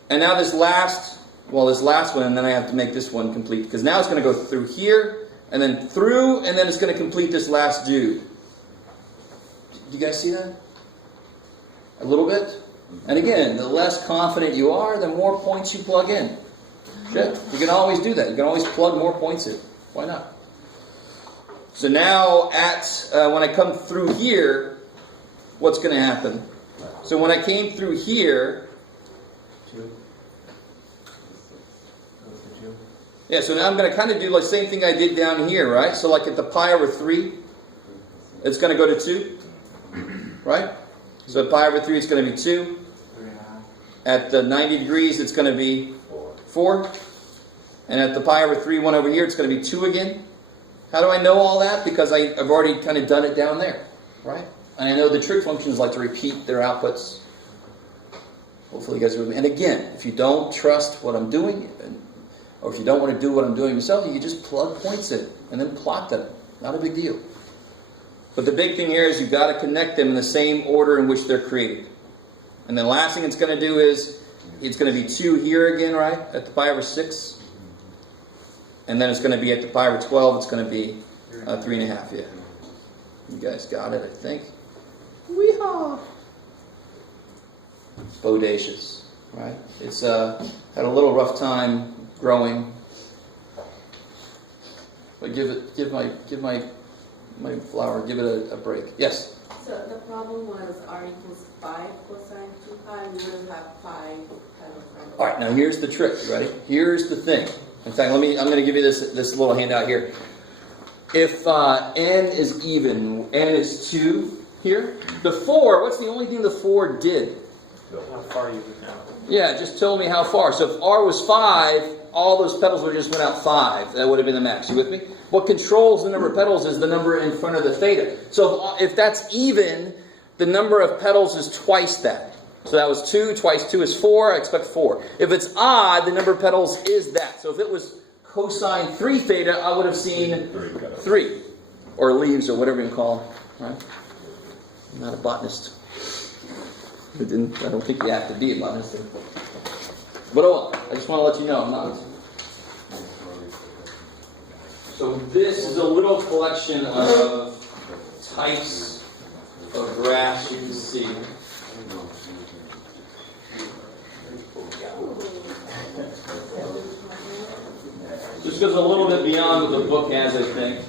And now this last one, and then I have to make this one complete. Because now it's going to go through here, and then through, and then it's going to complete this last dude. Do you guys see that? A little bit? And again, the less confident you are, the more points you plug in. Shit. You can always do that. You can always plug more points in. Why not? So now, when I come through here, what's going to happen? So when I came through here, yeah, so now I'm going to kind of do the same thing I did down here, right? So like at the pi over 3, it's going to go to 2, right? So at pi over 3, it's going to be 2. At the 90 degrees, it's going to be 4. And at the pi over 3, 1 over here, it's going to be 2 again. How do I know all that? Because I've already kind of done it down there, right? And I know the trig functions like to repeat their outputs. Hopefully you guys are with me. And again, if you don't trust what I'm doing, or if you don't want to do what I'm doing yourself, you can just plug points in and then plot them. Not a big deal. But the big thing here is you've got to connect them in the same order in which they're created. And then the last thing it's going to do is, it's going to be 2 here again, right? At the pi over 6. And then it's going to be at the pi over 12, it's going to be 3.5, yeah. You guys got it, I think. Weehaw! It's bodacious, right? It's had a little rough time growing. But give my flower, give it a break. Yes? So the problem was r equals 5 cosine 2 pi. We would have 5 petals. All right, now here's the trick. You ready? Here's the thing. In fact, I'm going to give you this little handout here. If n is even, n is 2 here, the 4, what's the only thing the 4 did? How far you went out? Yeah, just told me how far. So if r was 5, all those petals would have just went out 5. That would have been the max. You with me? What controls the number of petals is the number in front of the theta. So if that's even, the number of petals is twice that. So that was 2, twice 2 is 4, I expect 4. If it's odd, the number of petals is that. So if it was cosine 3 theta, I would have seen 3. Or leaves, or whatever you call them. Right? I'm not a botanist. I don't think you have to be a botanist. But oh, I just want to let you know I'm not. So this is a little collection of types of grass you can see. Just goes a little bit beyond what the book has, I think.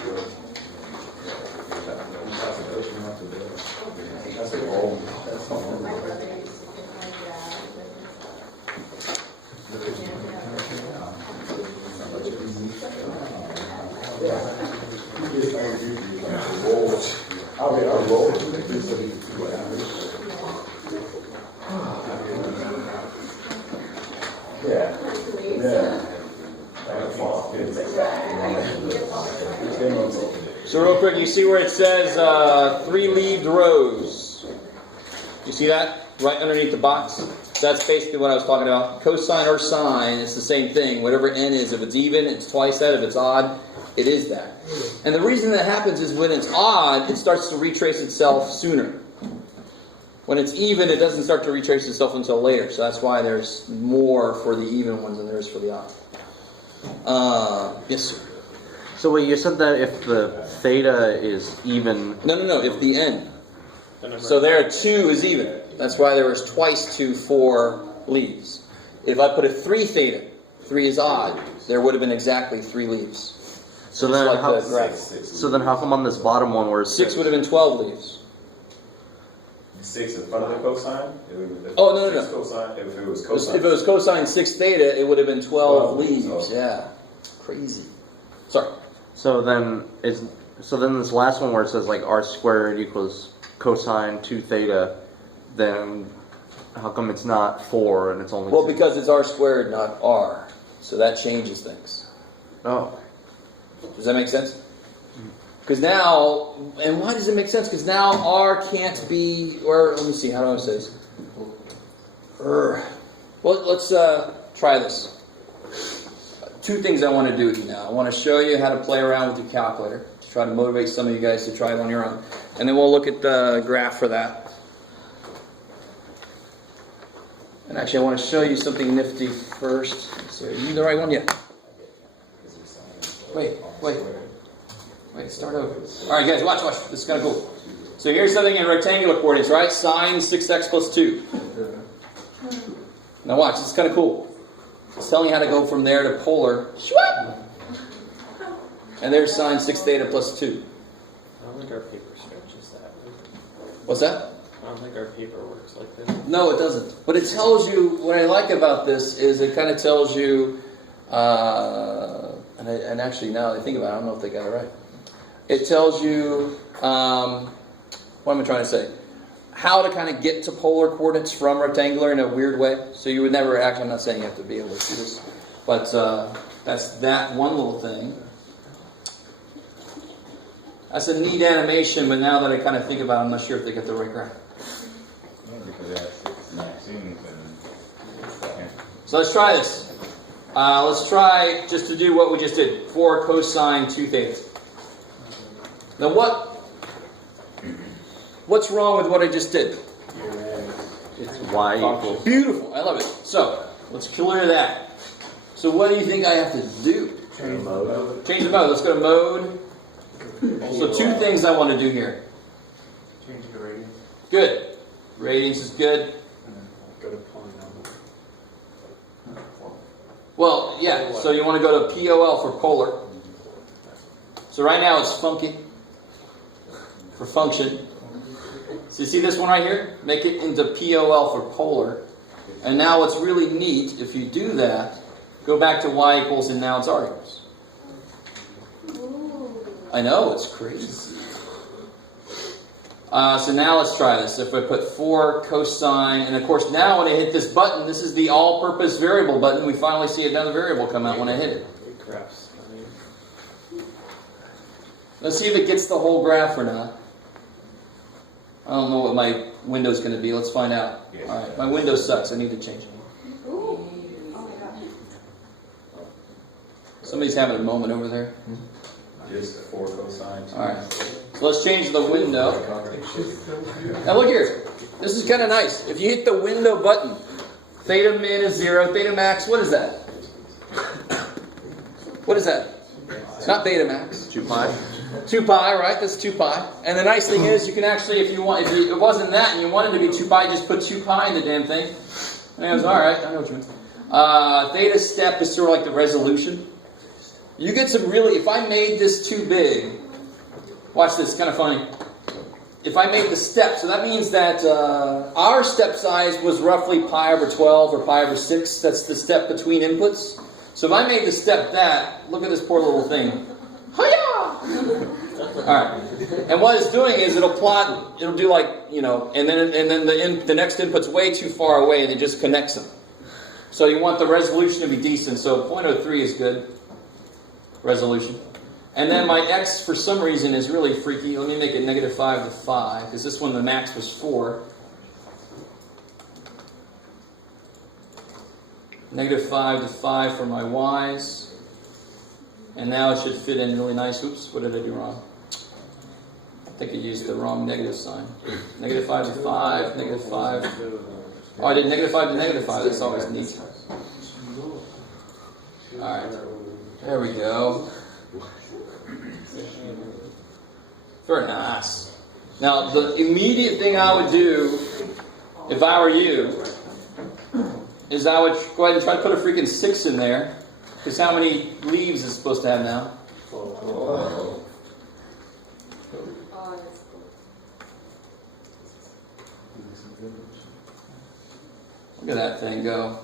So real quick, you see where it says 3-leaved rose. You see that? Right underneath the box? That's basically what I was talking about. Cosine or sine, it's the same thing. Whatever n is, if it's even, it's twice that. If it's odd, it is that. And the reason that happens is when it's odd, it starts to retrace itself sooner. When it's even, it doesn't start to retrace itself until later. So that's why there's more for the even ones than there is for the odd. Yes, sir. So wait, you said that if the theta is even... No, if the n. So there 2 is even. That's why there was twice 2 for leaves. If I put a 3 theta, 3 is odd, there would have been exactly 3 leaves. So then, like so then how come on this bottom one where it's 6 would have been 12 leaves? 6 in front of the cosine? Oh, no. Cosine, if it was cosine. If it was cosine 6 theta, it would have been 12 leaves. Oh. Yeah. Crazy. Sorry. So then this last one where it says like r squared equals cosine 2 theta, then how come it's not 4 and it's only Well, 2? because it's r squared, not r. So that changes things. Oh. Does that make sense? Because now, and why does it make sense? Because now r can't be, or let me see, how do I say this? Well, let's try this. 2 things I want to do with you now. I want to show you how to play around with your calculator to try to motivate some of you guys to try it on your own. And then we'll look at the graph for that. And actually, I want to show you something nifty first. So, are you the right one? Yeah. Wait, start over. All right, guys, watch. This is kind of cool. So here's something in rectangular coordinates, right? Sine 6x plus 2. Now watch, this is kind of cool. It's telling you how to go from there to polar. And there's sine 6 theta plus 2. I don't think our paper stretches that way. What's that? I don't think our paper works like that. No, it doesn't. But it tells you, what I like about this is it kind of tells you, and actually now that I think about it, I don't know if they got it right. It tells you, what am I trying to say? How to kind of get to polar coordinates from rectangular in a weird way. So you would never actually, I'm not saying you have to be able to do this, but that's that one little thing. That's a neat animation, but now that I kind of think about it, I'm not sure if they get the right graph. So let's try this. Let's try just to do what we just did. 4 cosine 2 theta. Now what's wrong with what I just did? It's y equals. Beautiful. I love it. So, let's clear that. So what do you think I have to do? Change mode. Change the mode. Let's go to mode. So 2 things I want to do here. Change the rating. Good. Ratings is good. Go to polynomial. Well, yeah. So you want to go to POL for polar. So right now it's funky for function. So you see this one right here? Make it into POL for polar. And now what's really neat, if you do that, go back to y equals and now it's r equals. I know, it's crazy. So now let's try this. If I put 4 cosine, and of course now when I hit this button, this is the all-purpose variable button. We finally see another variable come out when I hit it. It graphs. Let's see if it gets the whole graph or not. I don't know what my window's going to be. Let's find out. All right, my window sucks. I need to change it. Somebody's having a moment over there. Just 4 cosine. All right. So let's change the window. Now look here. This is kind of nice. If you hit the window button, theta min is 0, theta max, what is that? What is that? It's not beta max. 2 pi. 2 pi, right? That's 2 pi. And the nice thing is, you can actually, if it wasn't that and you wanted to be 2 pi, just put 2 pi in the damn thing. And it goes, all right, I know what you mean. Theta step is sort of like the resolution. You get some really, if I made this too big, watch this, it's kind of funny. If I made the step, so that means that our step size was roughly pi over 12 or pi over 6. That's the step between inputs. So if I made the step that, look at this poor little thing. Hi-ya! Alright. And what it's doing is it'll plot, it'll do like, and then the next input's way too far away and it just connects them. So you want the resolution to be decent. So 0.03 is good. Resolution. And then my x, for some reason, is really freaky. Let me make it -5 to 5, because this one, the max was 4. -5 to 5 for my y's. And now it should fit in really nice. Oops, what did I do wrong? I think I used the wrong negative sign. -5 to 5, -5. Oh, I did -5 to -5. That's always neat. Alright. There we go. Very nice. Now, the immediate thing I would do, if I were you, is I would go ahead and try to put a freaking 6 in there. Because how many leaves is it supposed to have now? 12. Look at that thing go.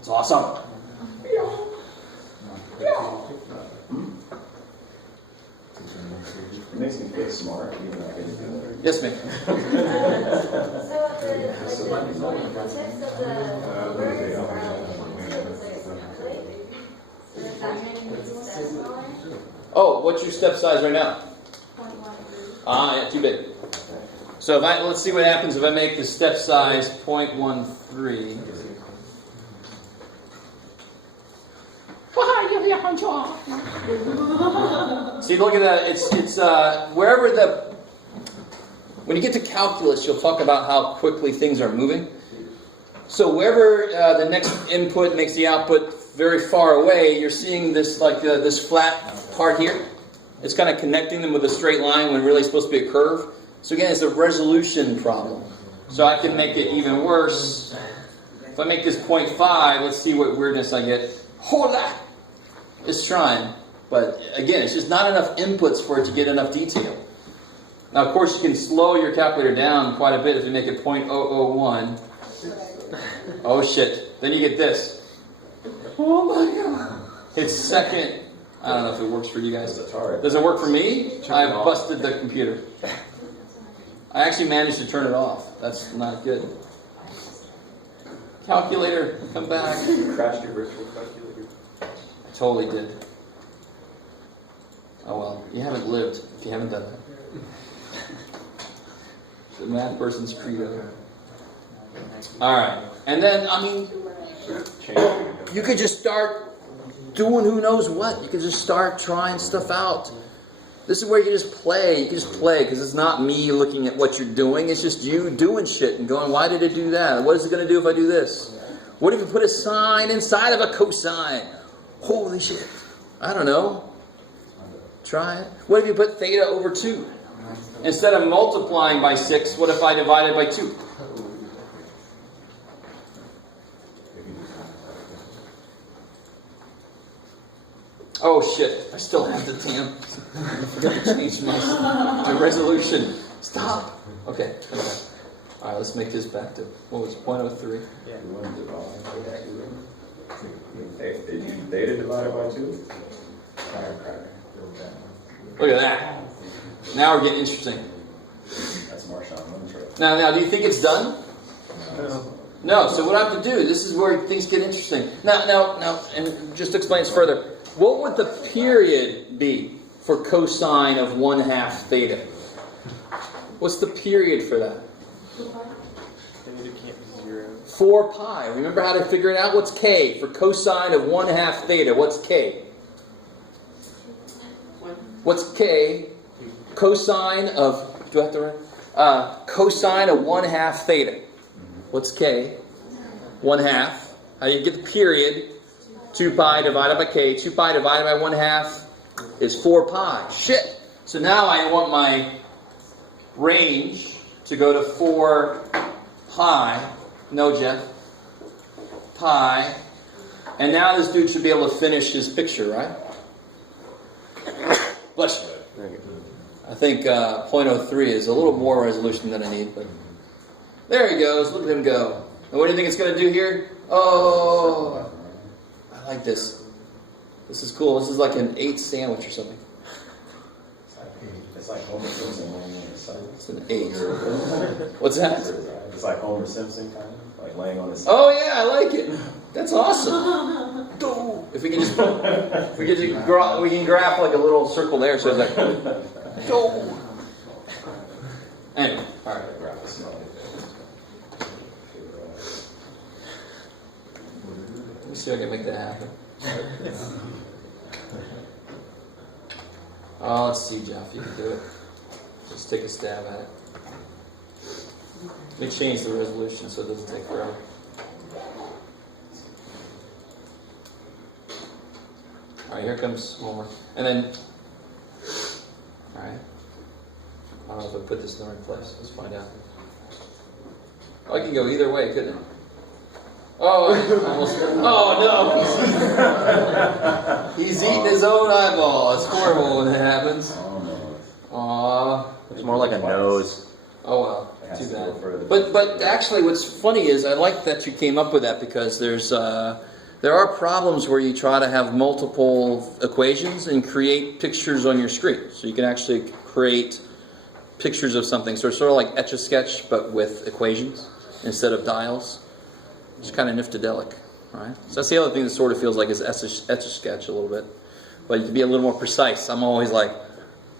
It's awesome. It makes me It's smart, even though I didn't do that. Yes, ma'am. So the text of the words are like 22, it looks like it's template. So does that make the step smaller? Oh, what's your step size right now? 0.13. Yeah, too big. So let's see what happens if I make the step size 0.13. See, look at that. It's wherever when you get to calculus, you'll talk about how quickly things are moving. So wherever the next input makes the output very far away, you're seeing this this flat part here. It's kind of connecting them with a straight line when really it's supposed to be a curve. So again, it's a resolution problem. So I can make it even worse. If I make this 0.5, let's see what weirdness I get. Hola! It's trying. But again, it's just not enough inputs for it to get enough detail. Now, of course, you can slow your calculator down quite a bit if you make it 0.001. Oh, shit. Then you get this. Oh, my God. It's second. I don't know if it works for you guys. Does it work for me? I busted the computer. I actually managed to turn it off. That's not good. Calculator, come back. You crashed your virtual calculator. I totally did. Oh well, you haven't lived if you haven't done that. The mad person's credo. Alright. And then, I mean, you could just start doing who knows what. You could just start trying stuff out. This is where you just play. You can just play because it's not me looking at what you're doing. It's just you doing shit and going, why did it do that? What is it going to do if I do this? What if you put a sine inside of a cosine? Holy shit. I don't know. Try it. What if you put theta over 2? Instead of multiplying by 6, what if I divided by 2? Oh shit, I still have the damn... I forgot to change my resolution. Stop! Okay. Alright, let's make this back to, what was it, 0.03? Yeah. You want to divide by 2? Did you theta divided by 2? Firecracker. Look at that. Now we're getting interesting. That's Marshawn Lynch. Now, do you think it's done? No, so what I have to do, this is where things get interesting. Now, and just to explain this further, what would the period be for cosine of 1/2 theta? What's the period for that? Maybe it can't be 0. 4 pi. Remember how to figure it out? What's k? For cosine of 1/2 theta, what's k? What's k? Cosine of, do I have to write? Cosine of 1/2 theta. What's k? 1/2. How do you get the period? 2 pi divided by k. 2 pi divided by 1/2 is 4 pi. Shit. So now I want my range to go to 4 pi. No, Jeff. Pi. And now this dude should be able to finish his picture, right? Bless you. I think 0.03 is a little more resolution than I need, but there he goes. Look at him go. And what do you think it's going to do here? Oh, I like this. This is cool. This is like an 8 sandwich or something. It's like Homer Simpson laying on his side. It's an 8. What's that? It's like Homer Simpson kind of, like laying on his side. Oh yeah, I like it. That's awesome. If we can just, we can graph like a little circle there, so it's like. Anyway, all right. Let me see if I can make that happen. Oh, let's see, Jeff. You can do it. Just take a stab at it. Let me change the resolution so it doesn't take forever. All right, here comes one more. And then, all right. I don't know if I put this in the right place. Let's find out. Oh, I can go either way, couldn't it? Oh, almost. Oh, no. He's eating his own eyeball. It's horrible when it happens. Aww. It's more like a nose. Oh, well. Too bad. But actually, what's funny is I like that you came up with that because there are problems where you try to have multiple equations and create pictures on your screen. So you can actually create pictures of something. So it's sort of like Etch-a-Sketch, but with equations instead of dials. It's kind of niftedelic, right? So that's the other thing that sort of feels like is Etch-a-Sketch a little bit. But you can be a little more precise. I'm always like,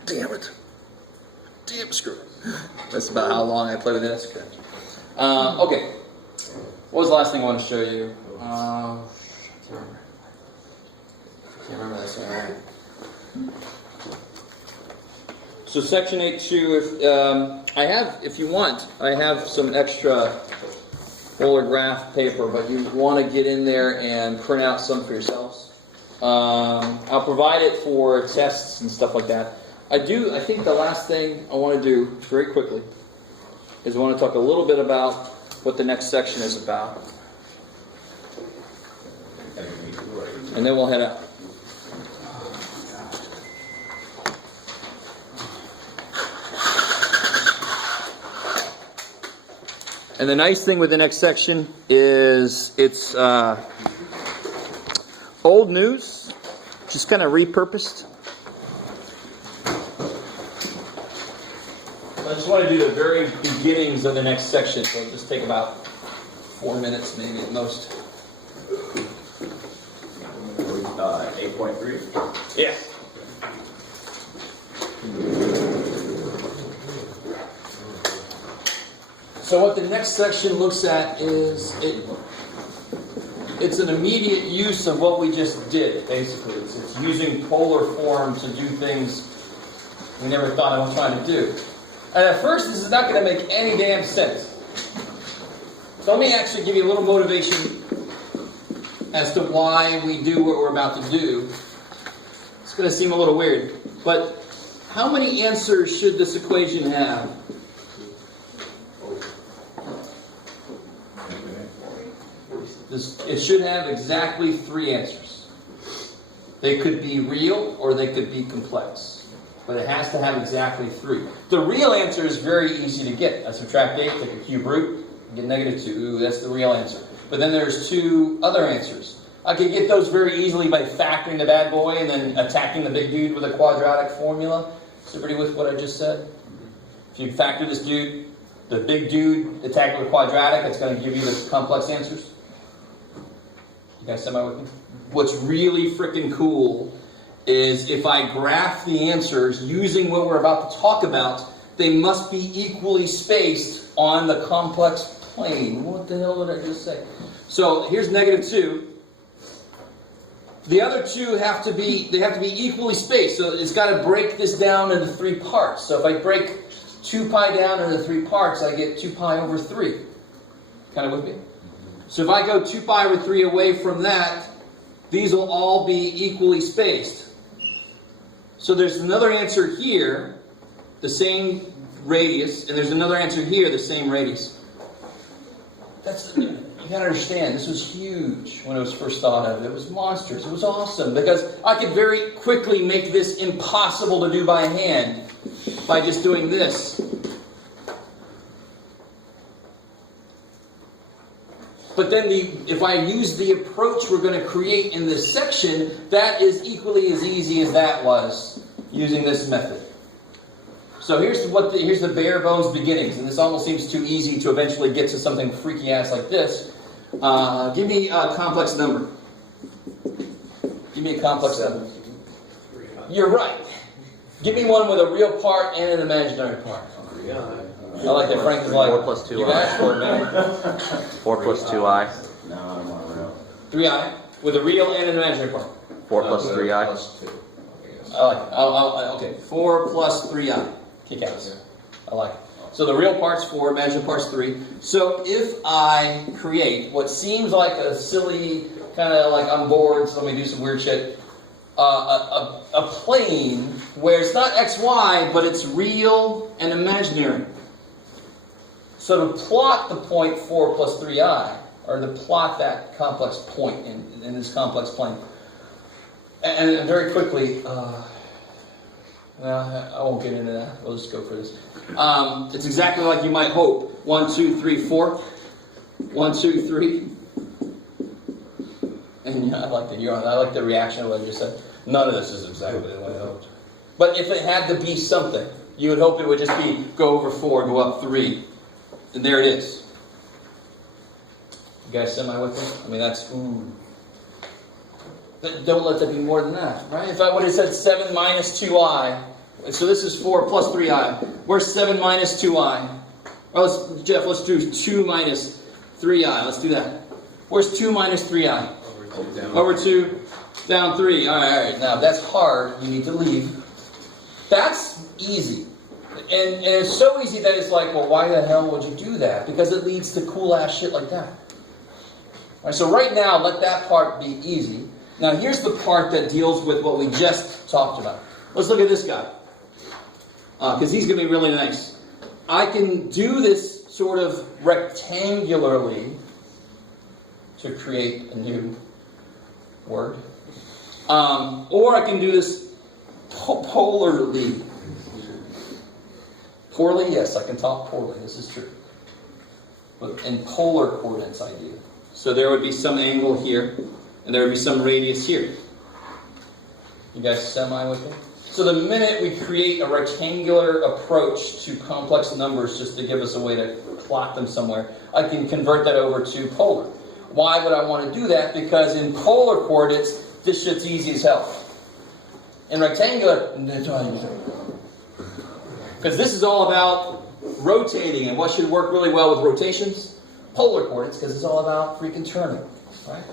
damn it. Damn screw it. That's about how long I play with Etch-a-Sketch. Okay. What was the last thing I wanted to show you? I can't remember this. All right. So section 8.2, if you want, I have some extra roller graph paper, but you want to get in there and print out some for yourselves. I'll provide it for tests and stuff like that. I think the last thing I want to do very quickly is I want to talk a little bit about what the next section is about. And then we'll head out. And the nice thing with the next section is it's old news, just kind of repurposed. I just want to do the very beginnings of the next section, so it'll just take about 4 minutes, maybe at most. 8.3? Yeah. So what the next section looks at is it's an immediate use of what we just did, basically. It's using polar form to do things we never thought I was trying to do. And at first, this is not going to make any damn sense. So let me actually give you a little motivation as to why we do what we're about to do. It's going to seem a little weird, but how many answers should this equation have? It should have exactly 3 answers. They could be real or they could be complex. But it has to have exactly 3. The real answer is very easy to get. I subtract 8, take a cube root, get -2. Ooh, that's the real answer. But then there's 2 other answers. I could get those very easily by factoring the bad boy and then attacking the big dude with a quadratic formula. Is everybody with what I just said? If you factor this dude, the big dude, attack with a quadratic, it's going to give you the complex answers. You guys semi with me? What's really freaking cool is if I graph the answers using what we're about to talk about, they must be equally spaced on the complex plane. What the hell did I just say? So here's -2. The other 2 have to be equally spaced. So it's got to break this down into 3 parts. So if I break 2 pi down into 3 parts, I get 2 pi over 3. Kind of with me? So if I go 2 pi over 3 away from that, these will all be equally spaced. So there's another answer here, the same radius, and there's another answer here, the same radius. You gotta understand, this was huge when it was first thought of. It was monstrous. It was awesome because I could very quickly make this impossible to do by hand by just doing this. But then if I use the approach we're going to create in this section, that is equally as easy as that was using this method. So here's the bare bones beginnings, and this almost seems too easy to eventually get to something freaky ass like this. Give me a complex number. Give me a complex number. You're right. Give me one with a real part and an imaginary part. I like that Frank is like 4 plus 2i. You asked for it, man. 4 plus 2i. No, I'm not real. 3i with a real and an imaginary part. 4 plus 3i. I like it. Okay, 4 plus 3i. Kick ass. I like it. So the real part's 4, imaginary part's 3. So if I create what seems like a silly, kind of like I'm bored, so let me do some weird shit, a plane where it's not xy, but it's real and imaginary. So to plot the point 4 plus 3i, or to plot that complex point in this complex plane, and very quickly, I won't get into that. We'll just go for this. It's exactly like you might hope. 1, 2, 3, 4. 1, 2, 3. And I like the reaction of what you just said. None of this is exactly the way I hoped. But if it had to be something, You would hope it would just be go over 4, go up 3. And there it is. You guys semi with me? I mean, that's, ooh. But don't let that be more than that, right? If I would have said 7 minus 2i, so this is 4 plus 3i. Where's 7 minus 2i? Oh, Jeff, let's do 2 minus 3i. Let's do that. Where's 2 minus 3i? Over 2, down 3. All right. Now, that's hard. You need to leave. That's easy. And it's so easy that it's like, well, why the hell would you do that? Because it leads to cool-ass shit like that. All right, so right now, let that part be easy. Now, here's the part that deals with what we just talked about. Let's look at this guy. Because he's going to be really nice. I can do this sort of rectangularly to create a new word. Or I can do this polarly. Poorly? Yes, I can talk poorly. This is true. But in polar coordinates, I do. So there would be some angle here, and there would be some radius here. You guys semi with me? So the minute we create a rectangular approach to complex numbers just to give us a way to plot them somewhere, I can convert that over to polar. Why would I want to do that? Because in polar coordinates, this shit's easy as hell. In rectangular, because this is all about rotating, and what should work really well with rotations? Polar coordinates, because it's all about freaking turning, right?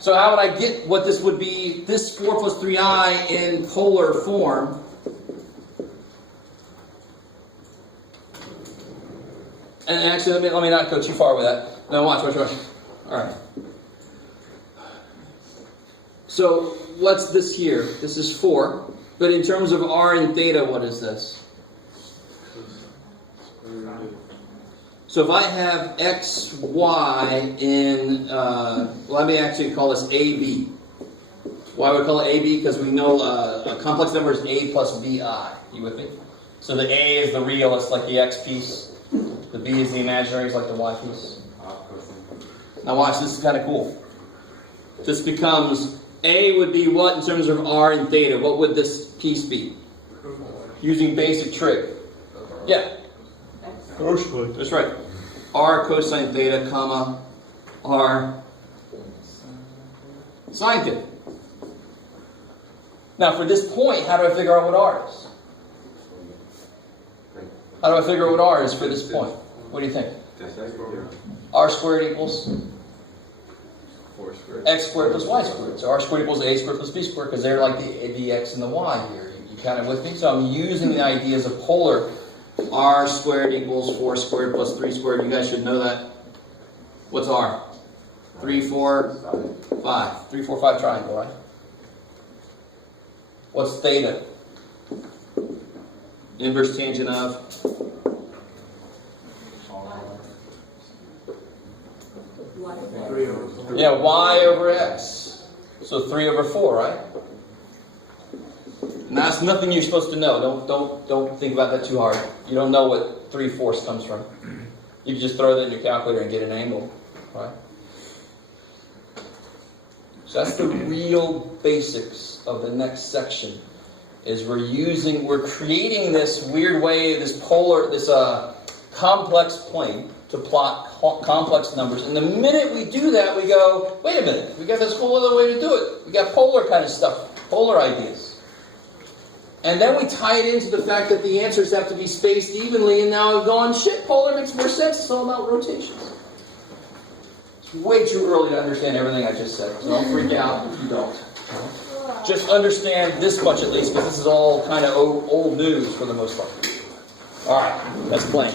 So how would I get what this would be, this 4 plus 3i in polar form? And actually, let me not go too far with that. No, watch. All right. So what's this here? This is 4. But in terms of r and theta, what is this? So if I have x, y in, let me actually call this AB. Why would we call it AB? Because we know a complex number is A plus BI. You with me? So the A is the real, it's like the x piece. The B is the imaginary, it's like the y piece. Now watch, this is kind of cool. This becomes, A would be what in terms of r and theta? What would this piece be? Using basic trig. Yeah. That's right. R cosine theta, comma, R sine theta. Now for this point, how do I figure out what R is? How do I figure out what R is for this point? What do you think? R squared equals x squared plus y squared. So R squared equals a squared plus b squared, because they're like the x and the y here. You kind of with me? So I'm using the ideas of polar. R squared equals 4 squared plus 3 squared. You guys should know that. What's R? 3, 4, 5. 3, 4, 5 triangle, right? What's theta? Inverse tangent of? Yeah, y over x. So 3 over 4, right? And that's nothing you're supposed to know. Don't think about that too hard. You don't know what 3/4 comes from. You can just throw that in your calculator and get an angle, right? So that's the real basics of the next section. Is we're creating this weird way, this complex plane to plot complex numbers. And the minute we do that, we go, wait a minute, we got this whole other way to do it. We got polar kind of stuff, polar ideas. And then we tie it into the fact that the answers have to be spaced evenly, and now we've gone, shit, polar makes more sense, it's all about rotations. It's way too early to understand everything I just said, so don't freak out if you don't. Just understand this much at least, because this is all kind of old news for the most part. Alright, that's playing.